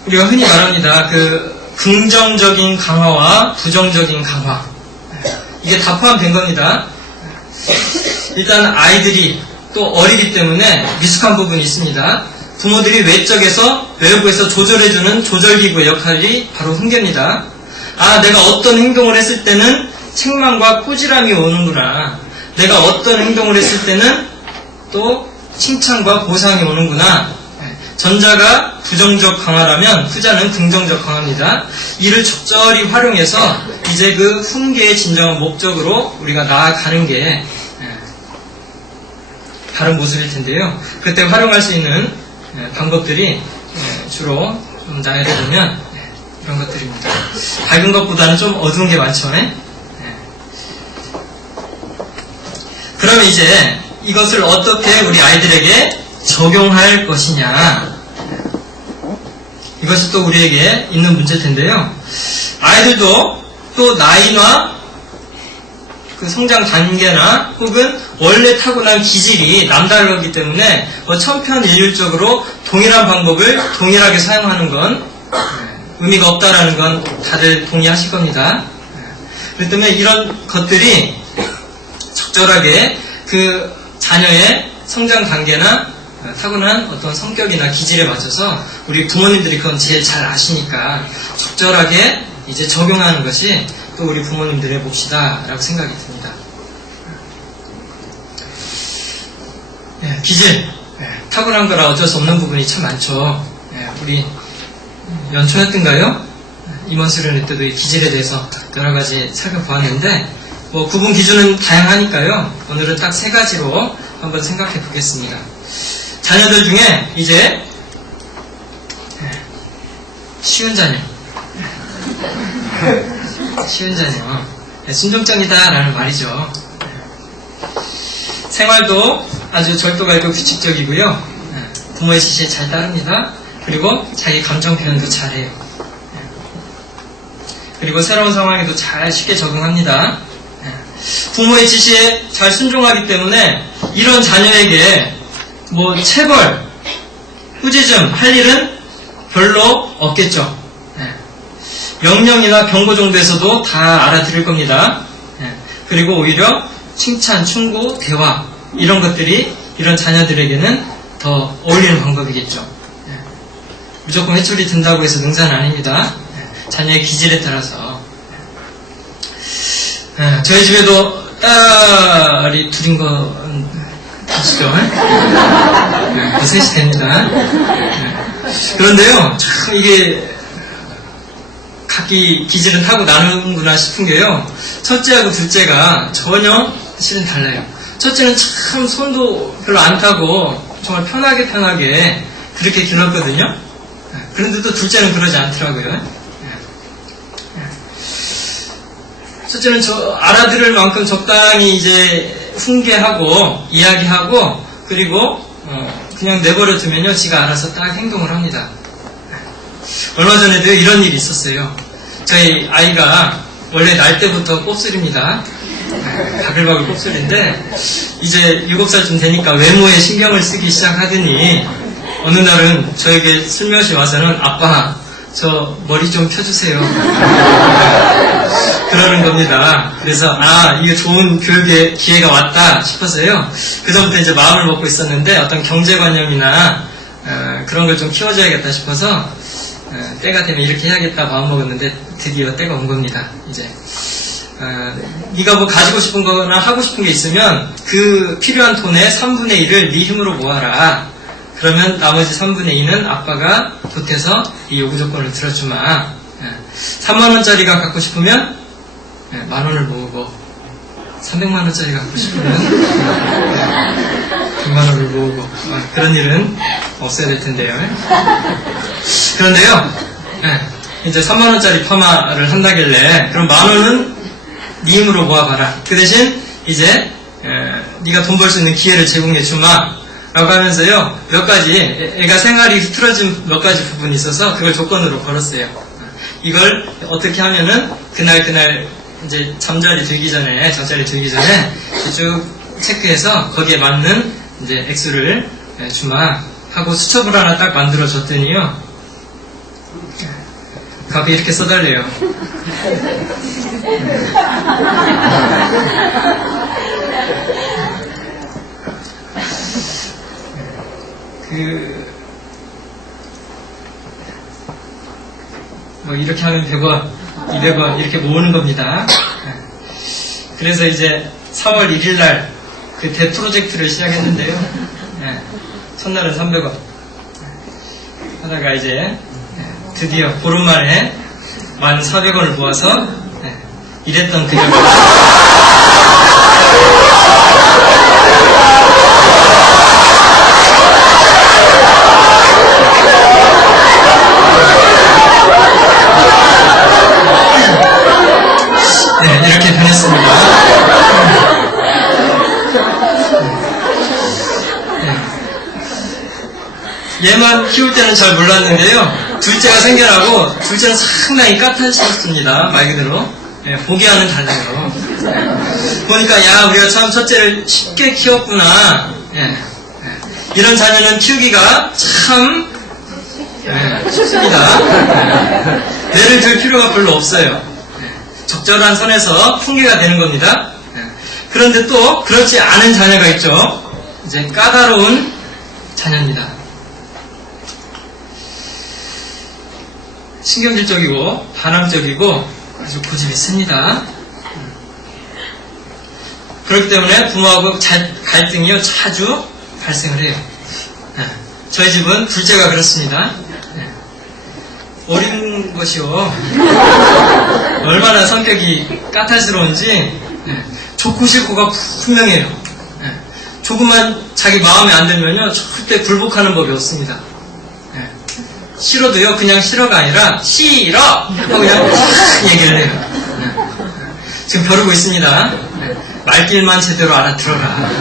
우리가 흔히 말합니다. 그 긍정적인 강화와 부정적인 강화. 이게 다 포함된 겁니다. 일단 아이들이 또 어리기 때문에 미숙한 부분이 있습니다. 부모들이 외부에서 조절해주는 조절기구의 역할이 바로 훈계입니다. 내가 어떤 행동을 했을 때는 책망과 꾸지람이 오는구나. 내가 어떤 행동을 했을 때는 또 칭찬과 보상이 오는구나. 전자가 부정적 강화라면 후자는 긍정적 강화입니다. 이를 적절히 활용해서 이제 그 훈계의 진정한 목적으로 우리가 나아가는 게 다른 모습일 텐데요. 그때 활용할 수 있는 방법들이 주로 좀 나열해 보면 이런 것들입니다. 밝은 것보다는 좀 어두운 게 많죠. 그러면 이제 이것을 어떻게 우리 아이들에게 적용할 것이냐, 이것이 또 우리에게 있는 문제일 텐데요. 아이들도 또 나이나 그 성장 단계나 혹은 원래 타고난 기질이 남다르기 때문에 천편일률적으로 동일한 방법을 동일하게 사용하는 건 의미가 없다라는 건 다들 동의하실 겁니다. 그렇기 때문에 이런 것들이 적절하게 그 자녀의 성장 단계나 타고난 어떤 성격이나 기질에 맞춰서 우리 부모님들이 그건 제일 잘 아시니까 적절하게 이제 적용하는 것이 또 우리 부모님들의 몫이다 라고 생각이 듭니다. 기질, 타고난 거라 어쩔 수 없는 부분이 참 많죠. 우리 연초였던가요? 임원 수련회 때도 이 기질에 대해서 여러 가지 살펴보았는데 구분 기준은 다양하니까요. 오늘은 딱 3가지로 한번 생각해 보겠습니다. 자녀들 중에 이제 쉬운 자녀, 순종적이다라는 말이죠. 생활도 아주 절도가 있고 규칙적이고요. 부모의 지시에 잘 따릅니다. 그리고 자기 감정 표현도 잘해요. 그리고 새로운 상황에도 잘 쉽게 적응합니다. 부모의 지시에 잘 순종하기 때문에 이런 자녀에게 체벌, 꾸짖음 할 일은 별로 없겠죠. 명령이나 경고 정도에서도 다 알아들을 겁니다. 그리고 오히려 칭찬, 충고, 대화 이런 것들이 이런 자녀들에게는 더 어울리는 방법이겠죠. 예. 무조건 회초리 든다고 해서 능사는 아닙니다. 예. 자녀의 기질에 따라서. 예. 저희 집에도 딸이 둘인 건 아시죠? 예. 셋이 됩니다. 예. 그런데요, 참 이게 각기 기질은 타고 나누는구나 싶은 게요. 첫째하고 둘째가 전혀 실은 달라요. 첫째는 참 손도 별로 안 타고 정말 편하게 그렇게 길렀거든요. 그런데도 둘째는 그러지 않더라고요. 첫째는 알아들을 만큼 적당히 이제 훈계하고 이야기하고 그리고 그냥 내버려 두면요 지가 알아서 딱 행동을 합니다. 얼마 전에도 이런 일이 있었어요. 저희 아이가 원래 날 때부터 곱슬입니다. 바글바글 곱슬인데 이제 7살쯤 되니까 외모에 신경을 쓰기 시작하더니 어느 날은 저에게 슬며시 와서는 아빠 저 머리 좀 펴주세요. 그러는 겁니다. 그래서 이게 좋은 교육의 기회가 왔다 싶어서요. 그전부터 이제 마음을 먹고 있었는데 어떤 경제관념이나 그런 걸 좀 키워줘야겠다 싶어서 때가 되면 이렇게 해야겠다 마음먹었는데 드디어 때가 온 겁니다. 이제 네가 뭐 가지고 싶은 거나 하고 싶은 게 있으면 그 필요한 돈의 3분의 1을 네 힘으로 모아라. 그러면 나머지 3분의 2는 아빠가 보태서 이 요구 조건을 들어주마. 3만원짜리가 갖고 싶으면 10,000원을 모으고 300만원짜리 갖고 싶으면 100만원을 모으고 그런 일은 없어야 될 텐데요. 그런데요, 이제 3만원짜리 파마를 한다길래 그럼 10,000원은 네 힘으로 모아봐라. 그 대신 이제 네가 돈 벌 수 있는 기회를 제공해 주마. 라고 하면서요, 몇 가지, 애가 생활이 흐트러진 몇 가지 부분이 있어서 그걸 조건으로 걸었어요. 이걸 어떻게 하면은 그날 이제 잠자리 들기 전에 쭉 체크해서 거기에 맞는 이제 액수를 주마 하고 수첩을 하나 딱 만들어 줬더니요, 갑자기 이렇게 써달래요. 뭐 이렇게 하면 100원, 200원 이렇게 모으는 겁니다. 그래서 이제 4월 1일날 그 대프로젝트를 시작했는데요. 첫날은 300원 하다가 이제 드디어 보름 만에 1,400원을 모아서 일했던 그녀가 이렇게 변했습니다. 얘만 키울 때는 잘 몰랐는데요. 둘째가 생겨나고 둘째는 상당히 까탈스럽습니다. 말 그대로. 보기와는 달라요. 보니까 야 우리가 참 첫째를 쉽게 키웠구나. 이런 자녀는 키우기가 참 쉽습니다. 뇌를 들 필요가 별로 없어요. 적절한 선에서 풍기가 되는 겁니다. 그런데 또 그렇지 않은 자녀가 있죠. 이제 까다로운 자녀입니다. 신경질적이고 반항적이고 아주 고집이 셉니다. 그렇기 때문에 부모하고 갈등이요 자주 발생을 해요. 저희 집은 둘째가 그렇습니다. 어린 것이요 얼마나 성격이 까탈스러운지 좋고 싫고가 분명해요. 조금만 자기 마음에 안 들면요 절대 굴복하는 법이 없습니다. 싫어도요 그냥 싫어가 아니라 싫어 하고 그냥 얘기를 해요. 지금 벼르고 있습니다. 말길만 제대로 알아들어라.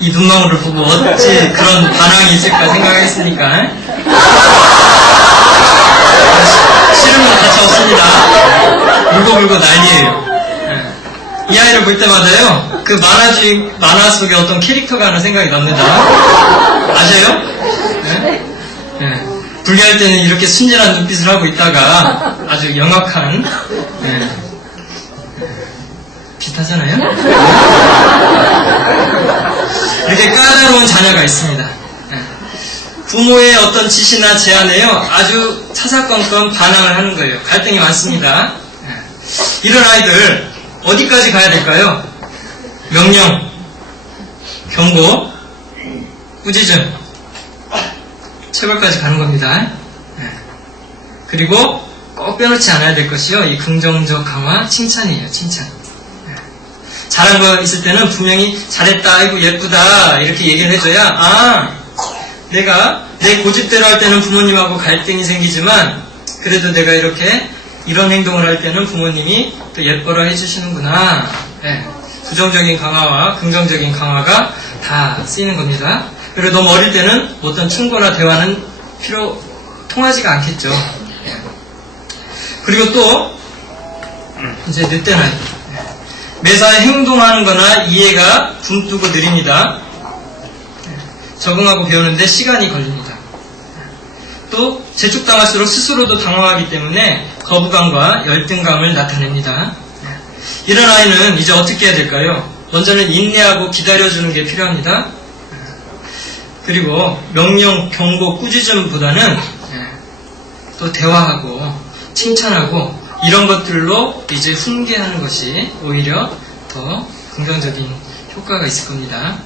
이 눈망울을 보고 어찌 그런 반항이 있을까 생각했으니까 싫으면 가차 없습니다. 울고불고 난리예요. 이 아이를 볼 때마다요 그 만화 속의 어떤 캐릭터가 하나 생각이 납니다. 아세요? 분리할 때는 이렇게 순진한 눈빛을 하고 있다가 아주 영악한, 비슷하잖아요? 이렇게 까다로운 자녀가 있습니다. 부모의 어떤 지시나 제안에요, 아주 사사건건 반항을 하는 거예요. 갈등이 많습니다. 이런 아이들, 어디까지 가야 될까요? 명령, 경고, 꾸짖음, 체벌까지 가는 겁니다. 그리고 꼭 빼놓지 않아야 될 것이요, 이 긍정적 강화, 칭찬이에요, 칭찬. 잘한 거 있을 때는 분명히 잘했다, 아이고 예쁘다 이렇게 얘기를 해줘야 내가 내 고집대로 할 때는 부모님하고 갈등이 생기지만 그래도 내가 이렇게 이런 행동을 할 때는 부모님이 또 예뻐라 해주시는구나. 부정적인 강화와 긍정적인 강화가 다 쓰이는 겁니다. 그리고 너무 어릴 때는 어떤 충고나 대화는 통하지가 않겠죠. 그리고 또 이제 늑대 나이. 매사에 행동하는 거나 이해가 굼뜨고 느립니다. 적응하고 배우는데 시간이 걸립니다. 또 재촉당할수록 스스로도 당황하기 때문에 거부감과 열등감을 나타냅니다. 이런 아이는 이제 어떻게 해야 될까요? 먼저는 인내하고 기다려주는 게 필요합니다. 그리고 명령, 경고, 꾸짖음보다는 또 대화하고 칭찬하고 이런 것들로 이제 훈계하는 것이 오히려 더 긍정적인 효과가 있을 겁니다.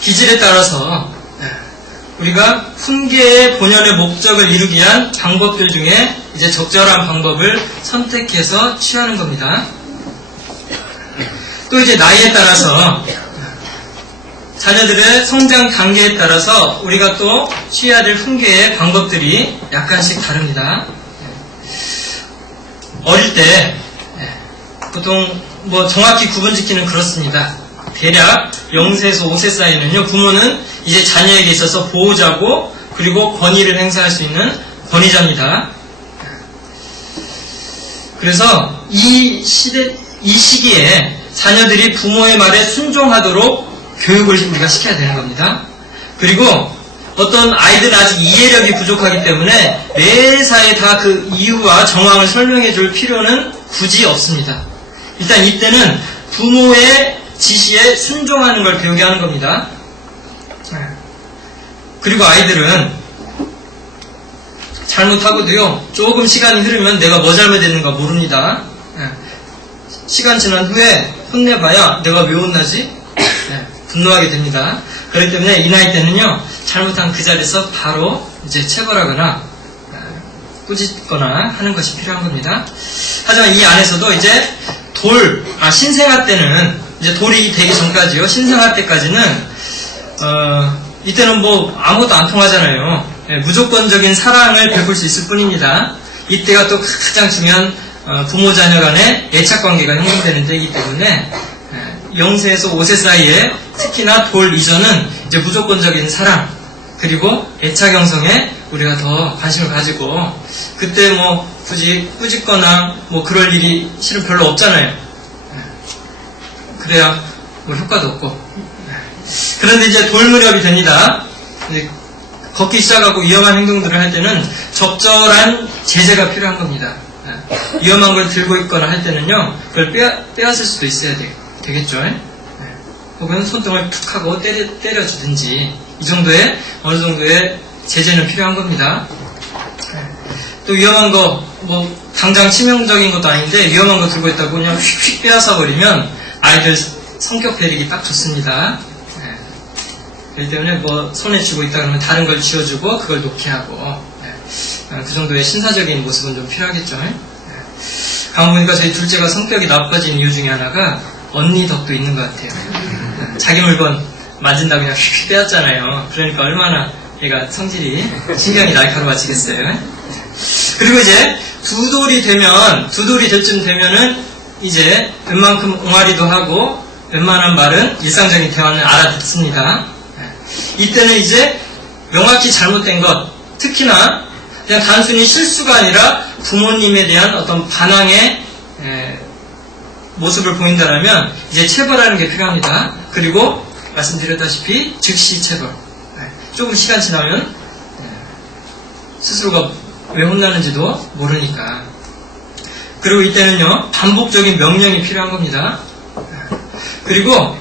기질에 따라서 우리가 훈계의 본연의 목적을 이루기 위한 방법들 중에 이제 적절한 방법을 선택해서 취하는 겁니다. 또 이제 나이에 따라서 자녀들의 성장 단계에 따라서 우리가 또 취해야 될 훈계의 방법들이 약간씩 다릅니다. 어릴 때 보통 뭐 정확히 구분짓기는 그렇습니다. 대략 0세에서 5세 사이는요, 부모는 이제 자녀에게 있어서 보호자고 그리고 권위를 행사할 수 있는 권위자입니다. 그래서 이 시기에 자녀들이 부모의 말에 순종하도록 교육을 우리가 시켜야 되는 겁니다. 그리고 어떤 아이들은 아직 이해력이 부족하기 때문에 매사에 다 그 이유와 정황을 설명해 줄 필요는 굳이 없습니다. 일단 이때는 부모의 지시에 순종하는 걸 배우게 하는 겁니다. 그리고 아이들은 잘못하고도요, 조금 시간이 흐르면 내가 뭐 잘못했는가 모릅니다. 시간 지난 후에 혼내봐야 내가 왜 혼나지? 분노하게 됩니다. 그렇기 때문에 이 나이 때는요, 잘못한 그 자리에서 바로 이제 체벌하거나 꾸짖거나 하는 것이 필요한 겁니다. 하지만 이 안에서도 이제 신생아 때는 이제 돌이 되기 전까지요, 신생아 때까지는 이때는 뭐 아무것도 안 통하잖아요. 무조건적인 사랑을 베풀 수 있을 뿐입니다. 이때가 또 가장 중요한 부모 자녀 간의 애착관계가 형성되는 때이기 때문에 0세에서 5세 사이에 특히나 돌 이전은 이제 무조건적인 사랑 그리고 애착 형성에 우리가 더 관심을 가지고 그때 뭐 굳이 꾸짖거나 뭐 그럴 일이 실은 별로 없잖아요. 그래야 뭐 효과도 없고. 그런데 이제 돌 무렵이 됩니다. 걷기 시작하고 위험한 행동들을 할 때는 적절한 제재가 필요한 겁니다. 위험한 걸 들고 있거나 할 때는요, 그걸 빼앗을 수도 있어야 되겠죠. 혹은 손등을 툭 하고 때려주든지 이 정도의 어느 정도의 제재는 필요한 겁니다. 또 위험한 거, 뭐 당장 치명적인 것도 아닌데 위험한 거 들고 있다고 그냥 휙휙 빼앗아 버리면 아이들 성격 배리기 딱 좋습니다. 그렇기 때문에 뭐 손에 쥐고 있다 그러면 다른 걸 쥐어주고 그걸 놓게 하고 그 정도의 신사적인 모습은 좀 필요하겠죠. 가만 보니까 저희 둘째가 성격이 나빠진 이유 중에 하나가 언니 덕도 있는 것 같아요. 자기 물건 만진다 그냥 휙 빼앗잖아요. 그러니까 얼마나 얘가 성질이 신경이 날카로워지겠어요. 그리고 이제 두 돌이 될 쯤 되면은 이제 웬만큼 옹알이도 하고 웬만한 말은 일상적인 대화는 알아듣습니다. 이때는 이제 명확히 잘못된 것, 특히나 그냥 단순히 실수가 아니라 부모님에 대한 어떤 반항의 모습을 보인다라면 이제 체벌하는 게 필요합니다. 그리고 말씀드렸다시피 즉시 체벌. 조금 시간 지나면 스스로가 왜 혼나는지도 모르니까. 그리고 이때는요, 반복적인 명령이 필요한 겁니다. 그리고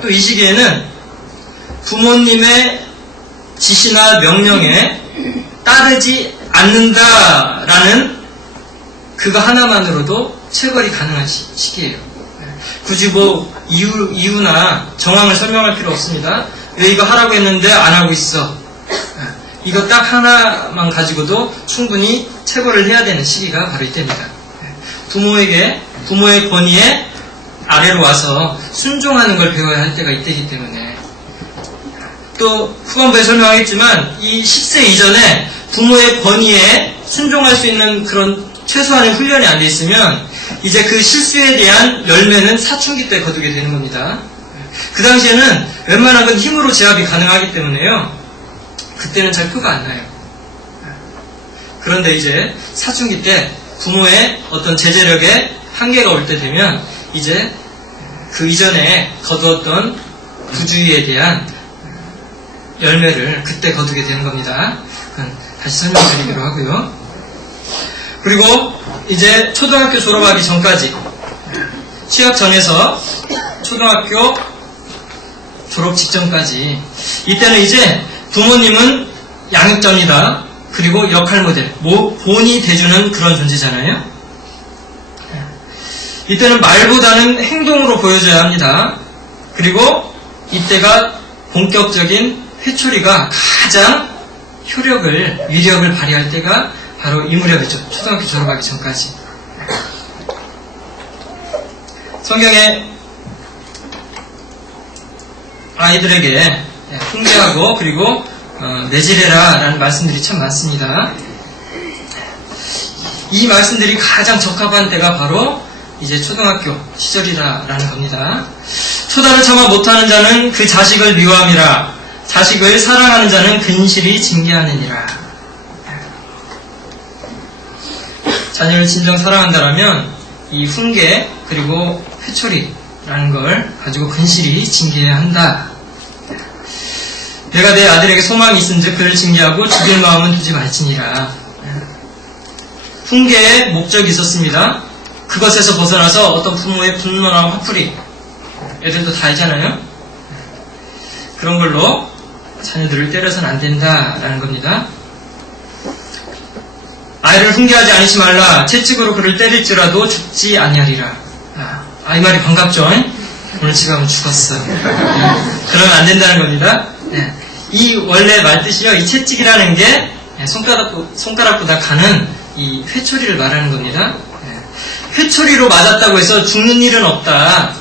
또 이 시기에는 부모님의 지시나 명령에 따르지 않는다라는 그거 하나만으로도 체벌이 가능한 시기예요. 굳이 뭐 이유나 정황을 설명할 필요 없습니다. 왜 이거 하라고 했는데 안 하고 있어. 이거 딱 하나만 가지고도 충분히 체벌을 해야 되는 시기가 바로 이때입니다. 부모의 권위에 아래로 와서 순종하는 걸 배워야 할 때가 이때이기 때문에, 또 후반부에 설명하겠지만 이 10세 이전에 부모의 권위에 순종할 수 있는 그런 최소한의 훈련이 안 돼 있으면 이제 그 실수에 대한 열매는 사춘기 때 거두게 되는 겁니다. 그 당시에는 웬만한 건 힘으로 제압이 가능하기 때문에요, 그때는 잘 표가 안 나요. 그런데 이제 사춘기 때 부모의 어떤 제재력에 한계가 올 때 되면 이제 그 이전에 거두었던 부주의에 대한 열매를 그때 거두게 되는 겁니다. 다시 설명드리기로 하고요. 그리고 이제 초등학교 졸업하기 전까지, 취학 전에서 초등학교 졸업 직전까지, 이때는 이제 부모님은 양육자입니다. 그리고 역할 모델, 본이 돼주는 그런 존재잖아요. 이때는 말보다는 행동으로 보여줘야 합니다. 그리고 이때가 본격적인 회초리가 가장 위력을 발휘할 때가 바로 이 무렵이죠. 초등학교 졸업하기 전까지. 성경에 아이들에게 훈계하고 그리고 내지래라 라는 말씀들이 참 많습니다. 이 말씀들이 가장 적합한 때가 바로 이제 초등학교 시절이라는 겁니다. 초단을 참아 못하는 자는 그 자식을 미워함이라. 자식을 사랑하는 자는 근실히 징계하느니라. 자녀를 진정 사랑한다라면 이 훈계 그리고 회초리라는 걸 가지고 근실히 징계해야 한다. 내가 내 아들에게 소망이 있은즉 그를 징계하고 죽일 마음은 두지 말지니라. 훈계의 목적이 있었습니다. 그것에서 벗어나서 어떤 부모의 분노나 화풀이, 애들도 다 알잖아요. 그런 걸로 자녀들을 때려서는 안 된다라는 겁니다. 아이를 훈계하지 않으시 말라. 채찍으로 그를 때릴지라도 죽지 아니하리라. 이 말이 반갑죠? 오늘 집에 가면 죽었어. 그러면 안 된다는 겁니다. 이 원래 말뜻이요, 이 채찍이라는 게 손가락보다 가는 이 회초리를 말하는 겁니다. 회초리로 맞았다고 해서 죽는 일은 없다.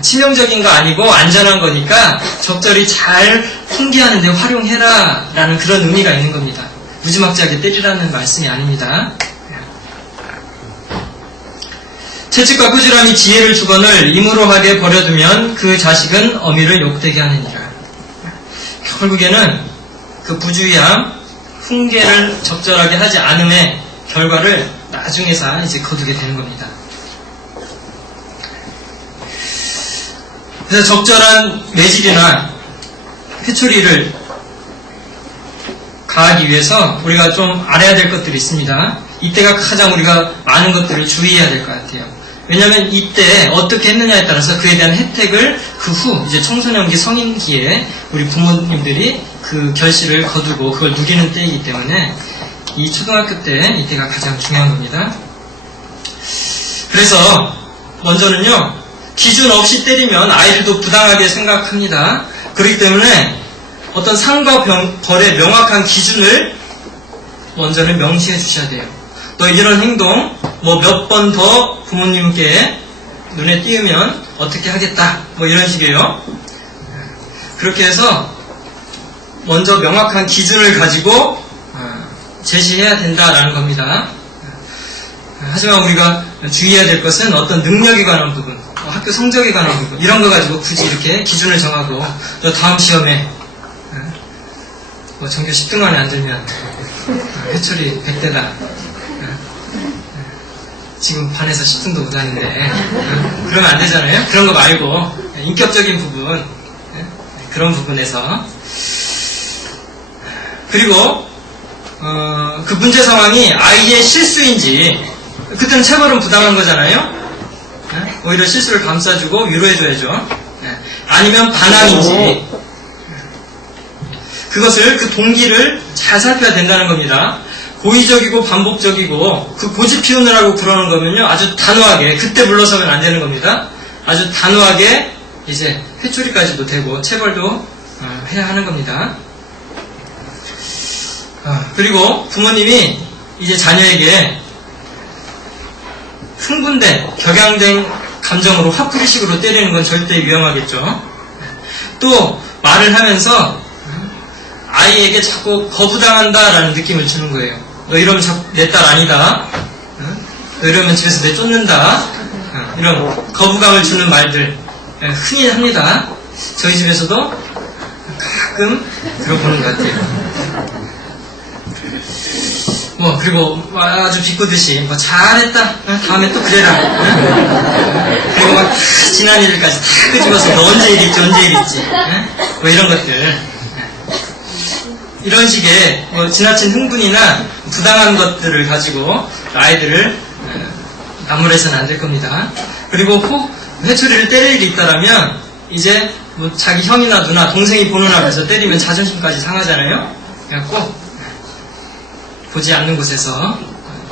치명적인 거 아니고 안전한 거니까 적절히 잘 훈계하는 데 활용해라 라는 그런 의미가 있는 겁니다. 무지막지하게 때리라는 말씀이 아닙니다. 채찍과 꾸지람이 지혜를 주거늘 임으로 하게 버려두면 그 자식은 어미를 욕되게 하느니라. 결국에는 그 부주의함, 훈계를 적절하게 하지 않음의 결과를 나중에서 이제 거두게 되는 겁니다. 그래서 적절한 매질이나 회초리를 가하기 위해서 우리가 좀 알아야 될 것들이 있습니다. 이때가 가장 우리가 많은 것들을 주의해야 될 것 같아요. 왜냐하면 이때 어떻게 했느냐에 따라서 그에 대한 혜택을 그 후 이제 청소년기 성인기에 우리 부모님들이 그 결실을 거두고 그걸 누리는 때이기 때문에 이 초등학교 때 이때가 가장 중요한 겁니다. 그래서 먼저는요, 기준 없이 때리면 아이들도 부당하게 생각합니다. 그렇기 때문에 어떤 상과 벌의 명확한 기준을 먼저는 명시해 주셔야 돼요. 너 이런 행동 몇 번 더 부모님께 눈에 띄우면 어떻게 하겠다, 이런 식이에요. 그렇게 해서 먼저 명확한 기준을 가지고 제시해야 된다라는 겁니다. 하지만 우리가 주의해야 될 것은 어떤 능력에 관한 부분, 학교 성적에 관한 부분, 이런 거 가지고 굳이 이렇게 기준을 정하고 너 다음 시험에 전교 10등 안에 안 들면 회초리 100대다. 지금 반에서 10등도 못하는데 그러면 안 되잖아요. 그런 거 말고 인격적인 부분, 그런 부분에서. 그리고 그 문제 상황이 아이의 실수인지, 그때는 체벌은 부당한 거잖아요. 오히려 실수를 감싸주고 위로해줘야죠. 아니면 반항인지, 그것을, 그 동기를 잘 살펴야 된다는 겁니다. 고의적이고 반복적이고 그 고집 피우느라고 그러는 거면요, 아주 단호하게, 그때 물러서면 안 되는 겁니다. 아주 단호하게 이제 회초리까지도 되고 체벌도 해야 하는 겁니다. 그리고 부모님이 이제 자녀에게 흥분된, 격양된 감정으로 화풀이식으로 때리는 건 절대 위험하겠죠. 또 말을 하면서 아이에게 자꾸 거부당한다라는 느낌을 주는 거예요. 너 이러면 내 딸 아니다. 너 이러면 집에서 내 쫓는다. 이런 거부감을 주는 말들 흔히 합니다. 저희 집에서도 가끔 들어보는 것 같아요. 그리고 아주 비꼬듯이 잘했다. 다음에 또 그래라. 그리고 막 지난 일까지 다 끄집어서 너 언제 이랬지 언제 이랬지. 이런 것들. 이런 식의 지나친 흥분이나 부당한 것들을 가지고 아이들을 나무래서는 안 될 겁니다. 그리고 혹 회초리를 때릴 일이 있다라면 이제 자기 형이나 누나, 동생이 보는 앞에서 때리면 자존심까지 상하잖아요. 그러니까 꼭 보지 않는 곳에서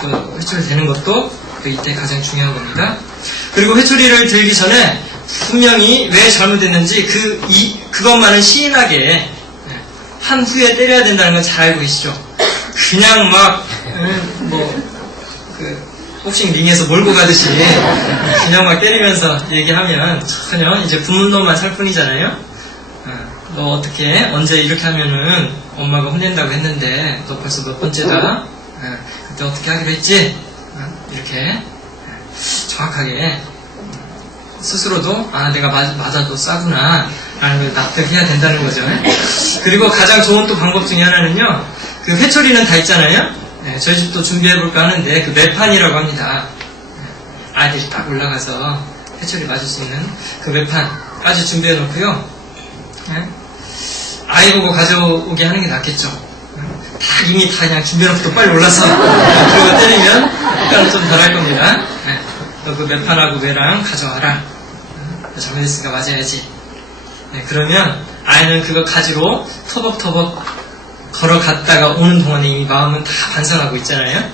또 회초리 대는 것도 또 이때 가장 중요한 겁니다. 그리고 회초리를 들기 전에 분명히 왜 잘못됐는지 그것만은 시인하게 한 후에 때려야 된다는 건 잘 알고 계시죠? 그냥 막 복싱 링에서 몰고 가듯이 그냥 막 때리면서 얘기하면 전혀 이제 분노만 살 뿐이잖아요. 너 어떻게 언제 이렇게 하면은 엄마가 혼낸다고 했는데 너 벌써 몇 번째다. 그때 어떻게 하기로 했지? 이렇게 정확하게 스스로도 내가 맞아도 싸구나 라는 걸 납득해야 된다는 거죠. 그리고 가장 좋은 또 방법 중에 하나는요, 그 회초리는 다 있잖아요. 저희 집도 준비해볼까 하는데 그 매판이라고 합니다. 아이들이 딱 올라가서 회초리 맞을 수 있는 그 매판까지 준비해놓고요. 아이 보고 가져오게 하는 게 낫겠죠. 이미 다 그냥 준비해놓고 또 빨리 올라서 그러고 때리면 효과는 좀 덜 할 겁니다. 너 그 매판하고 매랑 가져와라. 잘못했으니까 맞아야지. 그러면 아이는 그거 가지고 터벅터벅 걸어갔다가 오는 동안에 이미 마음은 다 반성하고 있잖아요.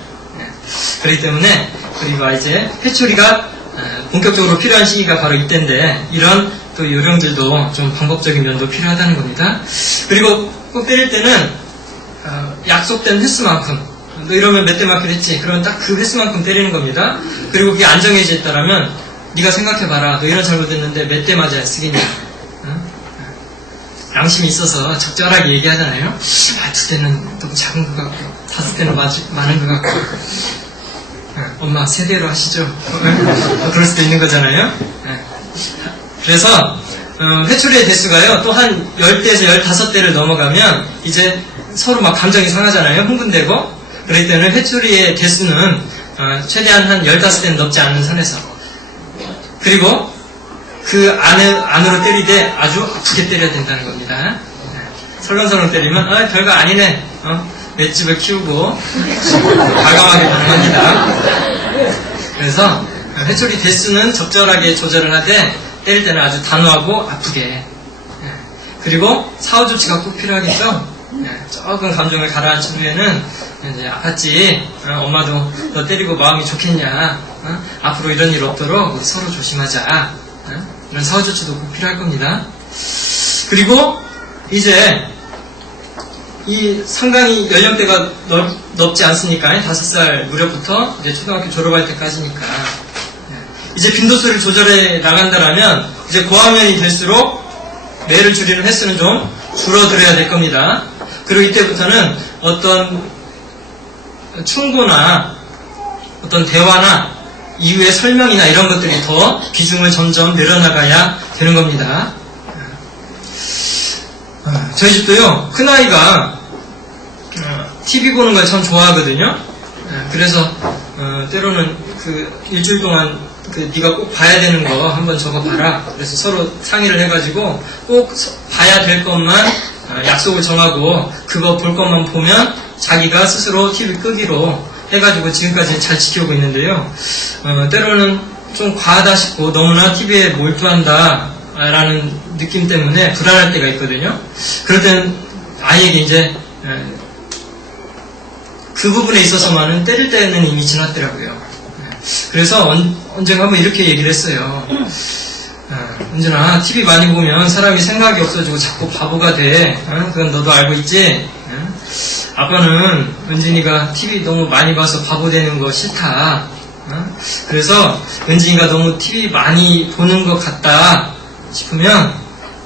그렇기 때문에, 그리고 이제 회초리가 본격적으로 필요한 시기가 바로 이때인데, 이런 또 요령들도 좀 방법적인 면도 필요하다는 겁니다. 그리고 꼭 때릴 때는 약속된 횟수만큼, 너 이러면 몇 대 맞기로 했지. 그러면 딱 그 횟수만큼 때리는 겁니다. 그리고 그게 안 정해져 있다라면 네가 생각해봐라. 너 이런 잘못했는데 몇 대 맞아야 쓰겠냐. 양심이 있어서 적절하게 얘기하잖아요. 2대는 너무 작은 것 같고 5대는 많은 것 같고 엄마 3대로 하시죠. 그럴 수도 있는 거잖아요. 그래서 회초리의 대수가요, 또 한 10대에서 15대를 넘어가면 이제 서로 막 감정이 상하잖아요. 흥분되고. 그렇기 때문에 회초리의 대수는 최대한 한 15대는 넘지 않는 선에서, 그리고 그 안으로 때리되 아주 아프게 때려야 된다는 겁니다. 설렁설렁 때리면 별거 아니네. 맷집을 키우고 과감하게 반응합니다. 그래서 회초리 대수는 적절하게 조절을 하되 때릴 때는 아주 단호하고 아프게. 그리고 사후 조치가 꼭 필요하겠죠. 조금 감정을 가라앉힌 후에는 이제 아팠지. 엄마도 너 때리고 마음이 좋겠냐. 앞으로 이런 일 없도록 우리 서로 조심하자. 이런 사후 조치도 꼭 필요할 겁니다. 그리고 이제 이 상당히 연령대가 넓지 않습니까? 5살 무렵부터 이제 초등학교 졸업할 때까지니까 이제 빈도수를 조절해 나간다라면 이제 고학년이 될수록 매를 줄이는 횟수는 좀 줄어들어야 될 겁니다. 그리고 이때부터는 어떤 충고나 어떤 대화나 이후의 설명이나 이런 것들이 더 비중을 점점 늘어나가야 되는 겁니다. 저희 집도요, 큰아이가 TV 보는 걸 참 좋아하거든요. 그래서 때로는 그 일주일 동안 그 네가 꼭 봐야 되는 거 한번 적어봐라. 그래서 서로 상의를 해가지고 꼭 봐야 될 것만 약속을 정하고 그거 볼 것만 보면 자기가 스스로 TV 끄기로 해가지고 지금까지 잘 지켜오고 있는데요. 때로는 좀 과하다 싶고 너무나 TV에 몰두한다 라는 느낌 때문에 불안할 때가 있거든요. 그럴 때는 아이에게 이제 그 부분에 있어서만은 때릴 때는 이미 지났더라고요. 그래서 언젠가 한번 이렇게 얘기를 했어요. 은준아, TV 많이 보면 사람이 생각이 없어지고 자꾸 바보가 돼. 그건 너도 알고 있지? 아빠는 은진이가 TV 너무 많이 봐서 바보 되는 거 싫다. 그래서 은진이가 너무 TV 많이 보는 것 같다 싶으면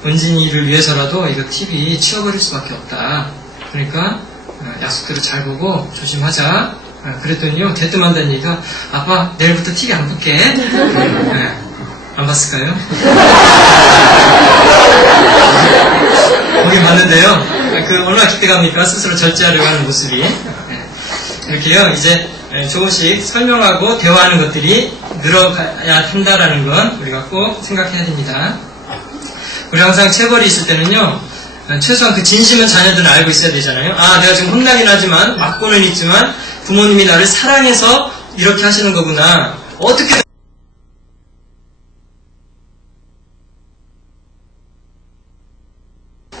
은진이를 위해서라도 이거 TV 치워버릴 수밖에 없다. 그러니까 약속대로 잘 보고 조심하자. 그랬더니요, 대뜸한다는 얘기가 아빠 내일부터 TV 안 볼게. 안 봤을까요? 보긴 봤는데요. 그 얼마나 기대갑니까? 스스로 절제하려고 하는 모습이. 이렇게요, 이제 조금씩 설명하고 대화하는 것들이 늘어가야 한다라는 건 우리가 꼭 생각해야 됩니다. 우리 항상 체벌이 있을 때는요, 최소한 그 진심은 자녀들은 알고 있어야 되잖아요. 아, 내가 지금 혼나긴 하지만, 맞고는 있지만, 부모님이 나를 사랑해서 이렇게 하시는 거구나. 어떻게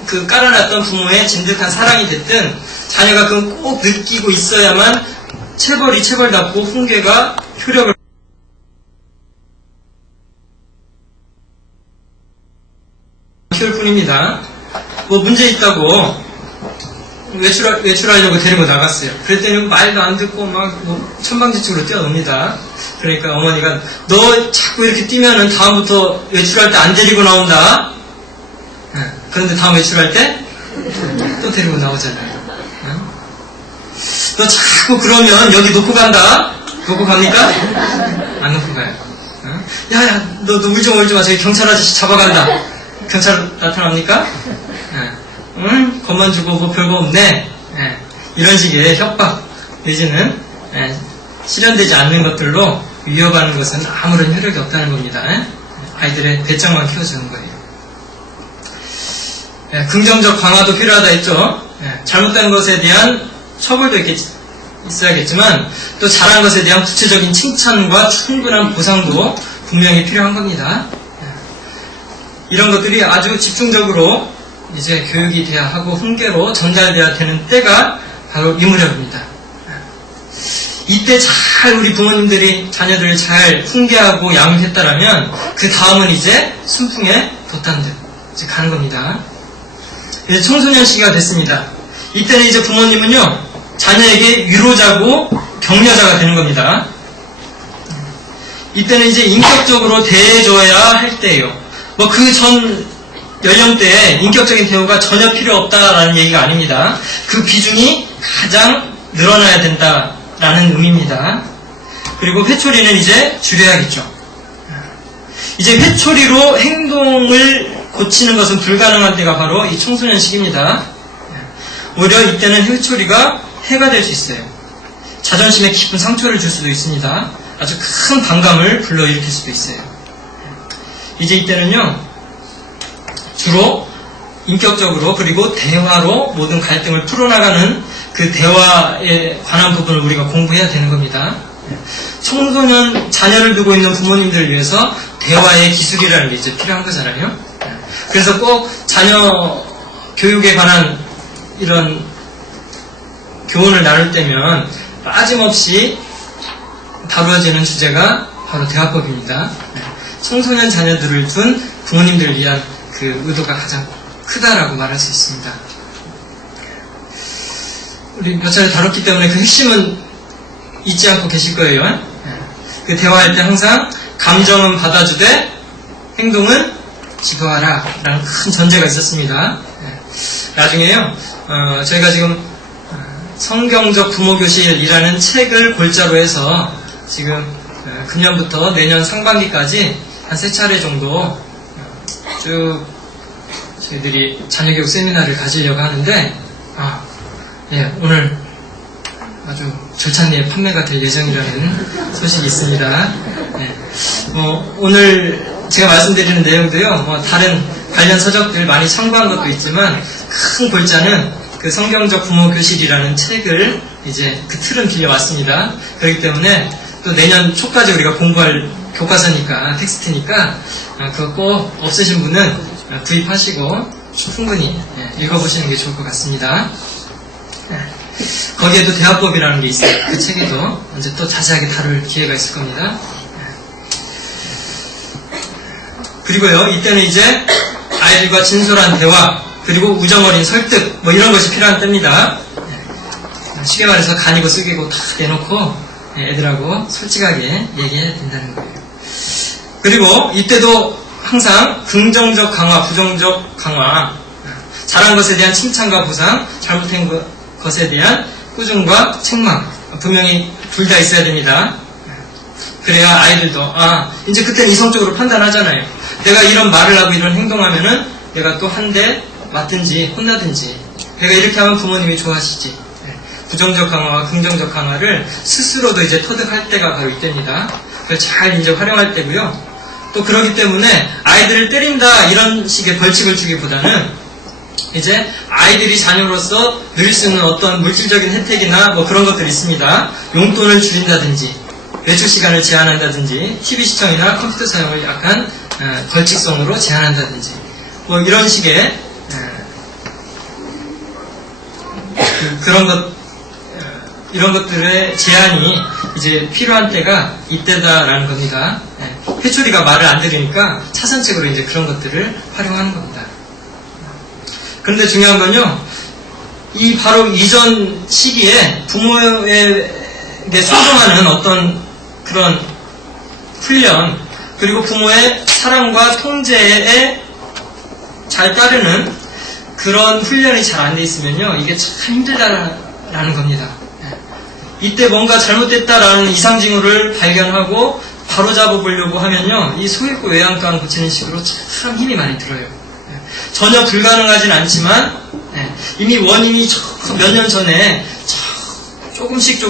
그 깔아놨던 부모의 진득한 사랑이 됐든 자녀가 그건 꼭 느끼고 있어야만 체벌답고 훈계가 효력을 키울 뿐입니다. 뭐 문제 있다고 외출하려고 데리고 나갔어요. 그랬더니 말도 안 듣고 막 천방지축으로 뛰어놉니다. 그러니까 어머니가 너 자꾸 이렇게 뛰면은 다음부터 외출할 때 안 데리고 나온다. 그런데 다음 외출할 때 또 데리고 나오잖아요. 너 자꾸 그러면 여기 놓고 간다. 놓고 갑니까? 안 놓고 가요. 야야 너 울지 마. 저기 경찰 아저씨 잡아간다. 경찰 나타납니까? 응? 겁만 주고 뭐 별거 없네. 이런 식의 협박 내지는 실현되지 않는 것들로 위협하는 것은 아무런 효력이 없다는 겁니다. 아이들의 배짱만 키워주는 거예요. 긍정적 강화도 필요하다 했죠. 잘못된 것에 대한 처벌도 있어야겠지만 또 잘한 것에 대한 구체적인 칭찬과 충분한 보상도 분명히 필요한 겁니다. 이런 것들이 아주 집중적으로 이제 교육이 돼야 하고 훈계로 전달돼야 되는 때가 바로 이 무렵입니다. 이때 잘 우리 부모님들이 자녀들을 잘 훈계하고 양육했다라면 그 다음은 이제 순풍에 돛단들 이제 가는 겁니다. 이제 청소년 시기가 됐습니다. 이때는 이제 부모님은요 자녀에게 위로자고 격려자가 되는 겁니다. 이때는 이제 인격적으로 대해줘야 할 때예요. 뭐 그 전 연령대에 인격적인 대우가 전혀 필요 없다라는 얘기가 아닙니다. 그 비중이 가장 늘어나야 된다라는 의미입니다. 그리고 회초리는 이제 줄여야겠죠. 이제 회초리로 행동을 고치는 것은 불가능한 때가 바로 이 청소년 시기입니다. 오히려 이때는 회초리가 해가 될 수 있어요. 자존심에 깊은 상처를 줄 수도 있습니다. 아주 큰 반감을 불러일으킬 수도 있어요. 이제 이때는요 주로 인격적으로 그리고 대화로 모든 갈등을 풀어나가는 그 대화에 관한 부분을 우리가 공부해야 되는 겁니다. 청소년 자녀를 두고 있는 부모님들을 위해서 대화의 기술이라는 게 이제 필요한 거잖아요. 그래서 꼭 자녀 교육에 관한 이런 교훈을 나눌 때면 빠짐없이 다루어지는 주제가 바로 대화법입니다. 청소년 자녀들을 둔 부모님들을 위한 그 의도가 가장 크다라고 말할 수 있습니다. 우리 몇 차례 다뤘기 때문에 그 핵심은 잊지 않고 계실 거예요. 그 대화할 때 항상 감정은 받아주되 행동은 지도하라 라는 큰 전제가 있었습니다. 나중에요 저희가 지금 성경적 부모교실이라는 책을 골자로 해서 지금 금년부터 내년 상반기까지 한 3차례 정도 쭉 저희들이 자녀교육 세미나를 가지려고 하는데 오늘 아주 절찬리에 판매가 될 예정이라는 소식이 있습니다. 네. 오늘 제가 말씀드리는 내용도요, 다른 관련 서적들 많이 참고한 것도 있지만, 큰 골자는 그 성경적 부모 교실이라는 책을 이제 그 틀은 빌려왔습니다. 그렇기 때문에 또 내년 초까지 우리가 공부할 교과서니까, 텍스트니까, 그거 꼭 없으신 분은 구입하시고 충분히 읽어보시는 게 좋을 것 같습니다. 거기에도 대화법이라는 게 있어요. 그 책에도 언제 또 자세하게 다룰 기회가 있을 겁니다. 그리고요, 이때는 이제 아이들과 진솔한 대화, 그리고 우정어린 설득, 뭐 이런 것이 필요한 때입니다. 쉽게 말해서 간이고 쓰기고 다 내놓고 애들하고 솔직하게 얘기해야 된다는 거예요. 그리고 이때도 항상 긍정적 강화, 부정적 강화, 잘한 것에 대한 칭찬과 보상, 잘못한 것에 대한 꾸중과 책망, 분명히 둘 다 있어야 됩니다. 그래야 아이들도 이제 그때는 이성적으로 판단하잖아요. 내가 이런 말을 하고 이런 행동하면은 내가 또 한 대 맞든지 혼나든지, 내가 이렇게 하면 부모님이 좋아하시지. 부정적 강화와 긍정적 강화를 스스로도 이제 터득할 때가 바로 이때입니다. 그래서 잘 이제 활용할 때고요. 또 그러기 때문에 아이들을 때린다 이런 식의 벌칙을 주기보다는 이제 아이들이 자녀로서 누릴 수 있는 어떤 물질적인 혜택이나 뭐 그런 것들이 있습니다. 용돈을 줄인다든지, 외출 시간을 제한한다든지, TV 시청이나 컴퓨터 사용을 약간 벌칙성으로 제한한다든지, 뭐 이런 식의 이런 것들의 제한이 이제 필요한 때가 이때다라는 겁니다. 회초리가 말을 안 들으니까 차선책으로 이제 그런 것들을 활용하는 겁니다. 그런데 중요한 건요, 바로 이전 시기에 부모에게 순종하는 어떤 그런 훈련, 그리고 부모의 사랑과 통제에 잘 따르는 그런 훈련이 잘 안 돼 있으면요, 이게 참 힘들다라는 겁니다. 이때 뭔가 잘못됐다라는 이상 징후를 발견하고 바로잡아 보려고 하면요, 이 소액고 외양간 고치는 식으로 참 힘이 많이 들어요. 전혀 불가능하진 않지만 이미 원인이 몇 년 전에 조금씩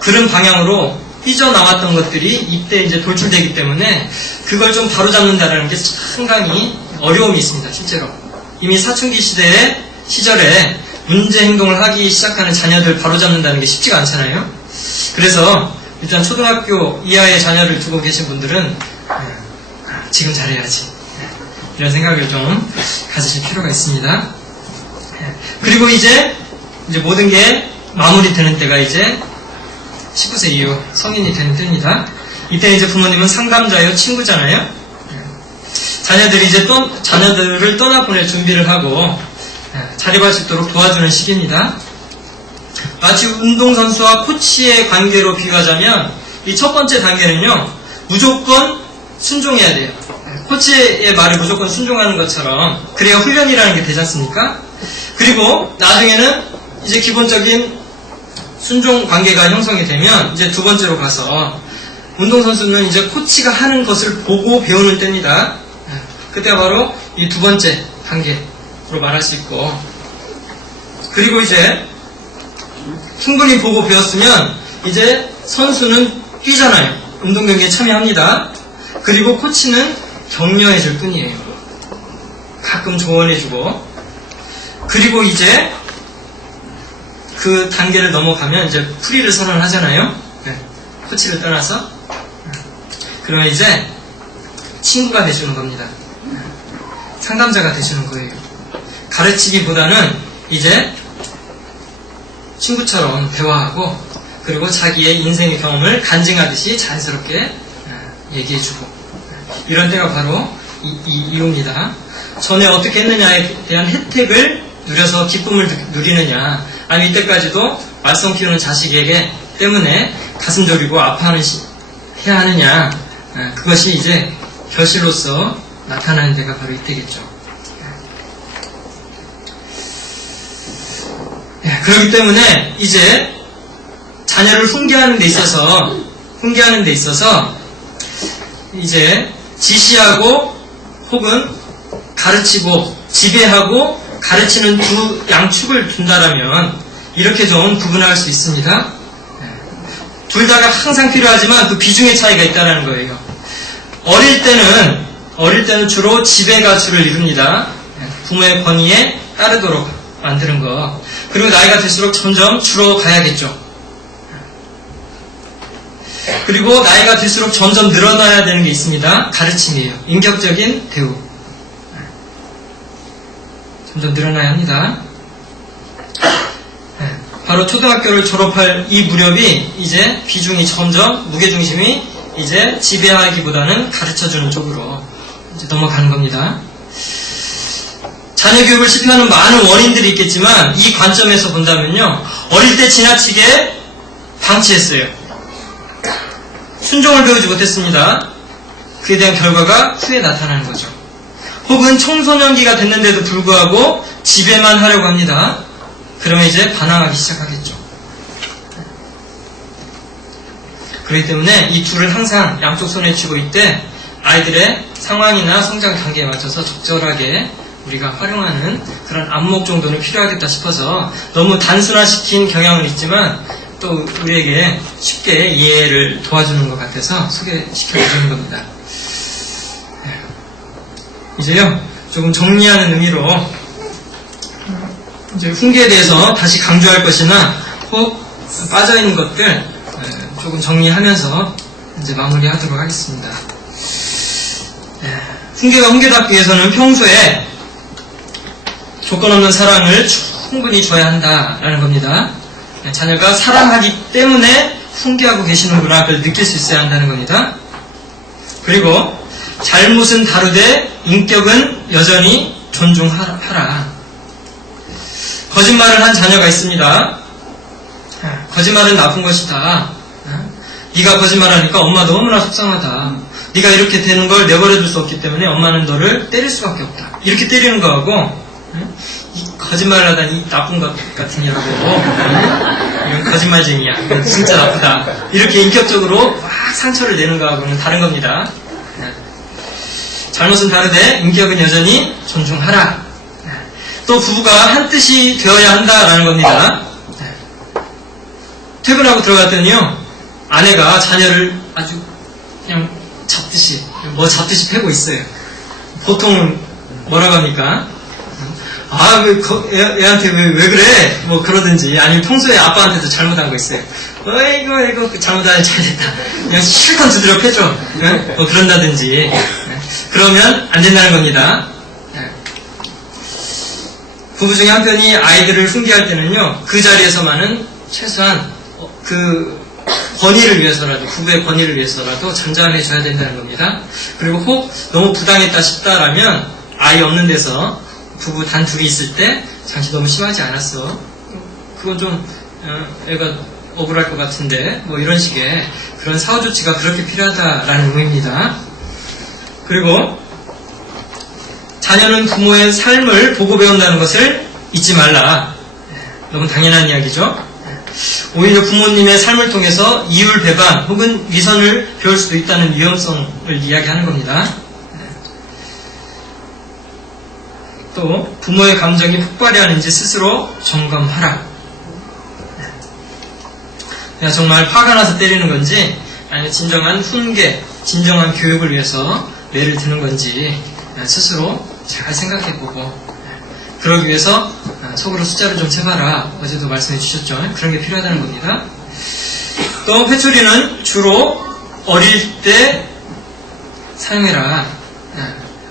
그런 방향으로 삐져나왔던 것들이 이때 이제 돌출되기 때문에 그걸 좀 바로잡는다는 게 상당히 어려움이 있습니다. 실제로 이미 사춘기 시절에 문제 행동을 하기 시작하는 자녀들 바로잡는다는 게 쉽지가 않잖아요. 그래서 일단 초등학교 이하의 자녀를 두고 계신 분들은 지금 잘해야지, 이런 생각을 좀 가지실 필요가 있습니다. 그리고 이제 모든 게 마무리되는 때가 이제 19세 이후 성인이 되는 때입니다. 이때 이제 부모님은 상담자요, 친구잖아요. 자녀들이 이제 자녀들을 떠나보낼 준비를 하고 자립할 수 있도록 도와주는 시기입니다. 마치 운동선수와 코치의 관계로 비유하자면 이 첫 번째 단계는요, 무조건 순종해야 돼요. 코치의 말에 무조건 순종하는 것처럼 그래야 훈련이라는 게 되지 않습니까? 그리고 나중에는 이제 기본적인 순종 관계가 형성이 되면 이제 두 번째로 가서 운동선수는 이제 코치가 하는 것을 보고 배우는 때입니다. 그때가 바로 이 두 번째 단계로 말할 수 있고, 그리고 이제 충분히 보고 배웠으면 이제 선수는 뛰잖아요. 운동 경기에 참여합니다. 그리고 코치는 격려해줄 뿐이에요. 가끔 조언해주고. 그리고 이제 그 단계를 넘어가면 이제 프리를 선언하잖아요. 코치를 떠나서. 그러면 이제 친구가 돼주는 겁니다. 상담자가 되시는 거예요. 가르치기보다는 이제 친구처럼 대화하고, 그리고 자기의 인생의 경험을 간증하듯이 자연스럽게 얘기해주고, 이런 때가 바로 이유입니다. 전에 어떻게 했느냐에 대한 혜택을 누려서 기쁨을 누리느냐, 아니면 이때까지도 말썽 피우는 자식에게 때문에 가슴 저리고 아파하는 해야 하느냐, 그것이 이제 결실로서 나타나는 데가 바로 이때겠죠. 그렇기 때문에 이제 자녀를 훈계하는 데 있어서 이제 지시하고 혹은 가르치고 지배하고 가르치는 두 양축을 둔다라면 이렇게 좀 구분할 수 있습니다. 둘 다가 항상 필요하지만 그 비중의 차이가 있다는 거예요. 어릴 때는 주로 지배가 주를 이룹니다. 부모의 권위에 따르도록 만드는 거. 그리고 나이가 들수록 점점 줄어가야겠죠. 그리고 나이가 들수록 점점 늘어나야 되는 게 있습니다. 가르침이에요. 인격적인 대우. 점점 늘어나야 합니다. 바로 초등학교를 졸업할 이 무렵이 이제 비중이 점점 무게중심이 이제 지배하기보다는 가르쳐주는 쪽으로 이제 넘어가는 겁니다. 자녀 교육을 실패하는 많은 원인들이 있겠지만 이 관점에서 본다면요, 어릴 때 지나치게 방치했어요. 순종을 배우지 못했습니다. 그에 대한 결과가 후에 나타나는 거죠. 혹은 청소년기가 됐는데도 불구하고 지배만 하려고 합니다. 그러면 이제 반항하기 시작하겠죠. 그렇기 때문에 이 둘을 항상 양쪽 손에 쥐고 있되 아이들의 상황이나 성장 단계에 맞춰서 적절하게 우리가 활용하는 그런 안목 정도는 필요하겠다 싶어서 너무 단순화시킨 경향은 있지만 또 우리에게 쉽게 이해를 도와주는 것 같아서 소개시켜드리는 겁니다. 이제요, 조금 정리하는 의미로 이제 훈계에 대해서 다시 강조할 것이나 혹 빠져있는 것들 조금 정리하면서 이제 마무리하도록 하겠습니다. 훈계가 훈계답기 위해서는 평소에 조건 없는 사랑을 충분히 줘야 한다라는 겁니다. 자녀가 사랑하기 때문에 훈계하고 계시는구나, 그걸 느낄 수 있어야 한다는 겁니다. 그리고 잘못은 다루되 인격은 여전히 존중하라. 거짓말을 한 자녀가 있습니다. 거짓말은 나쁜 것이다. 네가 거짓말하니까 엄마 너무나 속상하다. 네가 이렇게 되는 걸 내버려둘 수 없기 때문에 엄마는 너를 때릴 수밖에 없다. 이렇게 때리는 거하고 이 거짓말을 하다니 이 나쁜 것 같은 이라고 이건 거짓말쟁이야. 이건 진짜 나쁘다. 이렇게 인격적으로 막 상처를 내는 거하고는 다른 겁니다. 잘못은 다르되 인격은 여전히 존중하라. 또 부부가 한 뜻이 되어야 한다라는 겁니다. 퇴근하고 들어갔더니요, 아내가 자녀를 아주 그냥 잡듯이 패고 있어요. 보통은 뭐라고 합니까? 아, 애한테 왜 그래? 뭐 그러든지, 아니면 평소에 아빠한테도 잘못한 거 있어요. 이거 잘못하니 잘됐다. 그냥 실컷 두드려 패줘. 뭐 그런다든지. 그러면 안 된다는 겁니다. 부부 중에 한 편이 아이들을 훈계할 때는요, 그 자리에서만은 최소한 그 권위를 위해서라도, 부부의 권위를 위해서라도 잔잔해줘야 된다는 겁니다. 그리고 혹 너무 부당했다 싶다라면 아이 없는 데서 부부 단 둘이 있을 때 잠시 너무 심하지 않았어, 그건 좀 애가 억울할 것 같은데, 뭐 이런 식의 그런 사후 조치가 그렇게 필요하다라는 의미입니다. 그리고 자녀는 부모의 삶을 보고 배운다는 것을 잊지 말라. 너무 당연한 이야기죠. 오히려 부모님의 삶을 통해서 이율 배반 혹은 위선을 배울 수도 있다는 위험성을 이야기하는 겁니다. 또 부모의 감정이 폭발이 하는지 스스로 점검하라. 그냥 정말 화가 나서 때리는 건지, 아니면 진정한 훈계, 진정한 교육을 위해서 매를 드는 건지 스스로 잘 생각해보고, 그러기 위해서 속으로 숫자를 좀 세봐라. 어제도 말씀해 주셨죠. 그런 게 필요하다는 겁니다. 또 회초리는 주로 어릴 때 사용해라.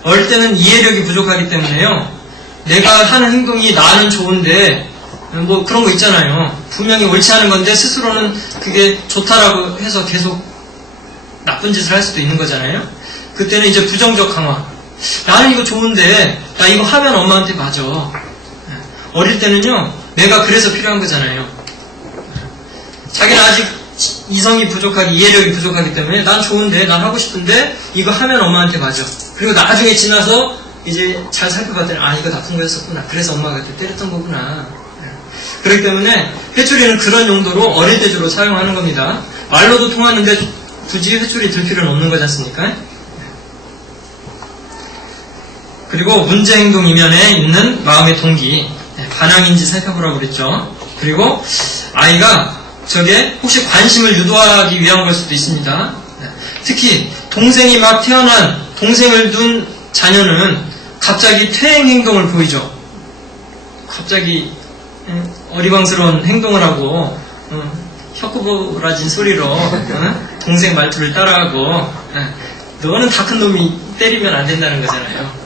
어릴 때는 이해력이 부족하기 때문에요, 내가 하는 행동이 나는 좋은데 뭐 그런 거 있잖아요. 분명히 옳지 않은 건데 스스로는 그게 좋다라고 해서 계속 나쁜 짓을 할 수도 있는 거잖아요. 그때는 이제 부정적 강화. 나는 이거 좋은데 나 이거 하면 엄마한테 맞아. 어릴 때는요, 내가 그래서 필요한 거잖아요. 자기는 아직 이성이 부족하기, 이해력이 부족하기 때문에 난 좋은데, 난 하고 싶은데 이거 하면 엄마한테 맞아. 그리고 나중에 지나서 이제 잘 살펴봤더니 아, 이거 나쁜 거였었구나. 그래서 엄마가 그때 때렸던 거구나. 그렇기 때문에 회초리는 그런 용도로 어릴 때 주로 사용하는 겁니다. 말로도 통하는데 굳이 회초리 들 필요는 없는 거지 않습니까? 그리고 문제 행동 이면에 있는 마음의 동기, 반항인지 살펴보라고 그랬죠. 그리고 아이가 저게 혹시 관심을 유도하기 위한 걸 수도 있습니다. 특히 동생이 막 태어난 동생을 둔 자녀는 갑자기 퇴행 행동을 보이죠. 갑자기 어리광스러운 행동을 하고 혀꼬부라진 소리로 동생 말투를 따라하고 너는 다 큰 놈이 때리면 안 된다는 거잖아요.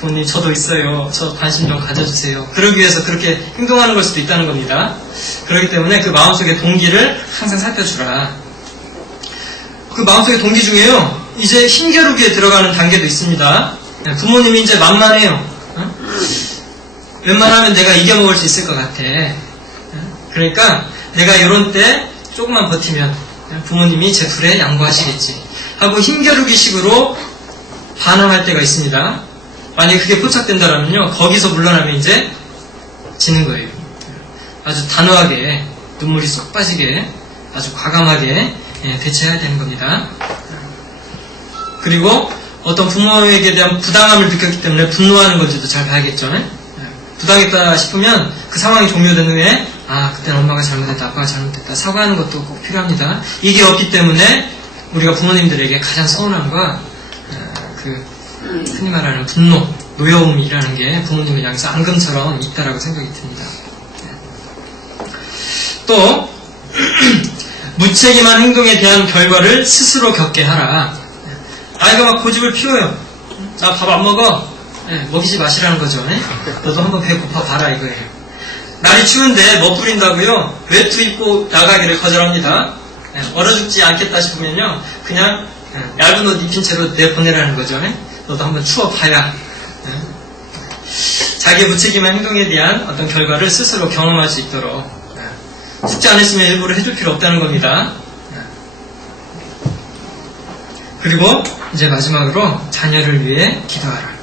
부모님 저도 있어요. 저 관심 좀 가져주세요. 그러기 위해서 그렇게 행동하는 걸 수도 있다는 겁니다. 그렇기 때문에 그 마음속의 동기를 항상 살펴주라. 그 마음속의 동기 중에요. 이제 힘겨루기에 들어가는 단계도 있습니다. 부모님이 이제 만만해요. 웬만하면 내가 이겨먹을 수 있을 것 같아. 그러니까 내가 이런 때 조금만 버티면 부모님이 제 불에 양보하시겠지 하고 힘겨루기 식으로 반항할 때가 있습니다. 만약에 그게 포착된다면요, 거기서 물러나면 이제 지는 거예요. 아주 단호하게 눈물이 쏙 빠지게 아주 과감하게 대처해야 되는 겁니다. 그리고 어떤 부모에게 대한 부당함을 느꼈기 때문에 분노하는 건지도 잘 봐야겠죠. 부당했다 싶으면 그 상황이 종료된 후에 그때는 엄마가 잘못했다, 아빠가 잘못했다 사과하는 것도 꼭 필요합니다. 이게 없기 때문에 우리가 부모님들에게 가장 서운함과 흔히 말하는 분노, 노여움이라는 게 부모님을 향해서 앙금처럼 있다라고 생각이 듭니다. 또 무책임한 행동에 대한 결과를 스스로 겪게 하라. 아이가 막 고집을 피워요. 나 밥 안 먹어. 먹이지 마시라는 거죠. 너도 한번 배 고파 봐라 이거예요. 날이 추운데 멋부린다고요. 외투 입고 나가기를 거절합니다. 얼어 죽지 않겠다 싶으면요, 그냥 얇은 옷 입힌 채로 내보내라는 거죠. 너도 한번 추워봐야. 자기의 무책임한 행동에 대한 어떤 결과를 스스로 경험할 수 있도록 죽지 않았으면 일부러 해줄 필요 없다는 겁니다. 그리고 이제 마지막으로 자녀를 위해 기도하라.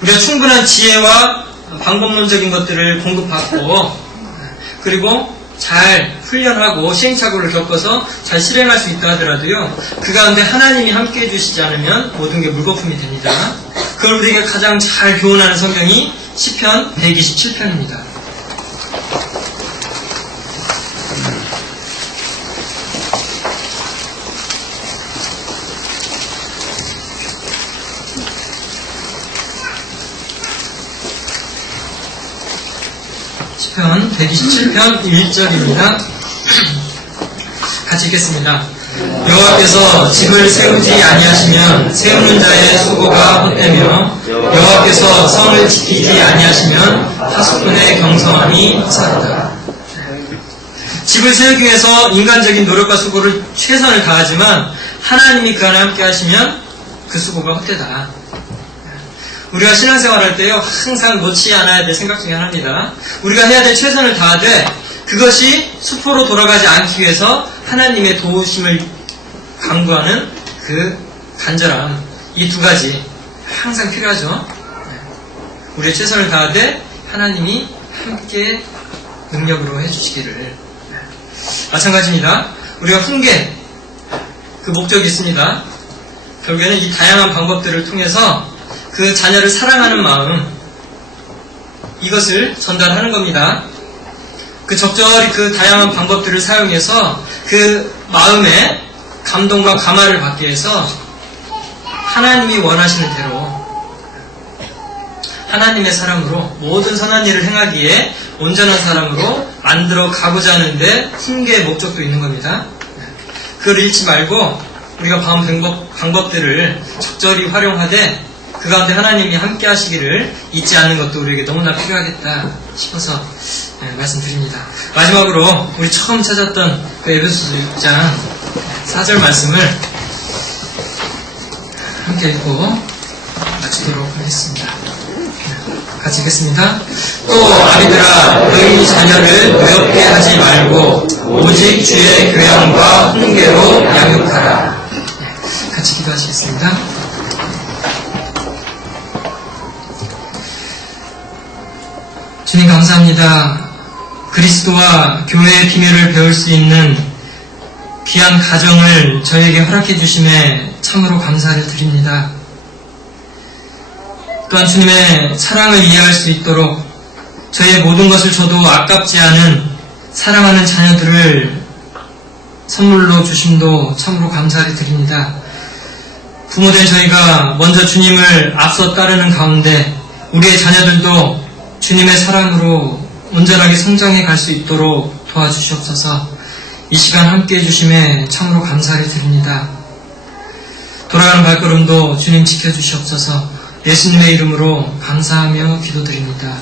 우리가 충분한 지혜와 방법론적인 것들을 공급받고 그리고 잘 훈련하고 시행착오를 겪어서 잘 실행할 수 있다 하더라도요, 그 가운데 하나님이 함께 해주시지 않으면 모든 게 물거품이 됩니다. 그걸 우리에게 가장 잘 교훈하는 성경이 시편 127편입니다. 시편 127편 1절입니다. 같이 읽겠습니다. 여호와께서 집을 세우지 아니하시면 세우는 자의 수고가 헛되며 여호와께서 성을 지키지 아니하시면 하수꾼의 경성함이 헛사르다. 집을 세우기 위해서 인간적인 노력과 수고를 최선을 다하지만 하나님이 그 안에 함께 하시면 그 수고가 헛되다. 우리가 신앙생활 할 때요, 항상 놓지 않아야 될 생각 중에 하나입니다. 우리가 해야 될 최선을 다하되 그것이 수포로 돌아가지 않기 위해서 하나님의 도우심을 강구하는 그 간절함, 이 두 가지 항상 필요하죠. 우리의 최선을 다하되 하나님이 함께 능력으로 해주시기를. 마찬가지입니다. 우리가 훈계, 그 목적이 있습니다. 결국에는 이 다양한 방법들을 통해서 그 자녀를 사랑하는 마음, 이것을 전달하는 겁니다. 그 적절히 그 다양한 방법들을 사용해서 그 마음에 감동과 감화를 받기 위해서 하나님이 원하시는 대로 하나님의 사람으로 모든 선한 일을 행하기에 온전한 사람으로 만들어 가고자 하는데 훈계의 목적도 있는 겁니다. 그걸 잃지 말고 우리가 봐온 방법들을 적절히 활용하되 그 가운데 하나님이 함께 하시기를 잊지 않는 것도 우리에게 너무나 필요하겠다 싶어서 말씀드립니다. 마지막으로 우리 처음 찾았던 그 에베소서 6장 4절 말씀을 함께 읽고 마치도록 하겠습니다. 같이 읽겠습니다. 또 아비들아, 너희 자녀를 노엽게 하지 말고 오직 주의 교양과 훈계로 양육하라. 같이 기도하시겠습니다. 주님 감사합니다. 그리스도와 교회의 비밀을 배울 수 있는 귀한 가정을 저에게 허락해 주심에 참으로 감사를 드립니다. 또한 주님의 사랑을 이해할 수 있도록 저희의 모든 것을 줘도 아깝지 않은 사랑하는 자녀들을 선물로 주심도 참으로 감사를 드립니다. 부모된 저희가 먼저 주님을 앞서 따르는 가운데 우리의 자녀들도 주님의 사랑으로 온전하게 성장해 갈 수 있도록 도와주시옵소서. 이 시간 함께 해주심에 참으로 감사를 드립니다. 돌아가는 발걸음도 주님 지켜주시옵소서. 예수님의 이름으로 감사하며 기도드립니다.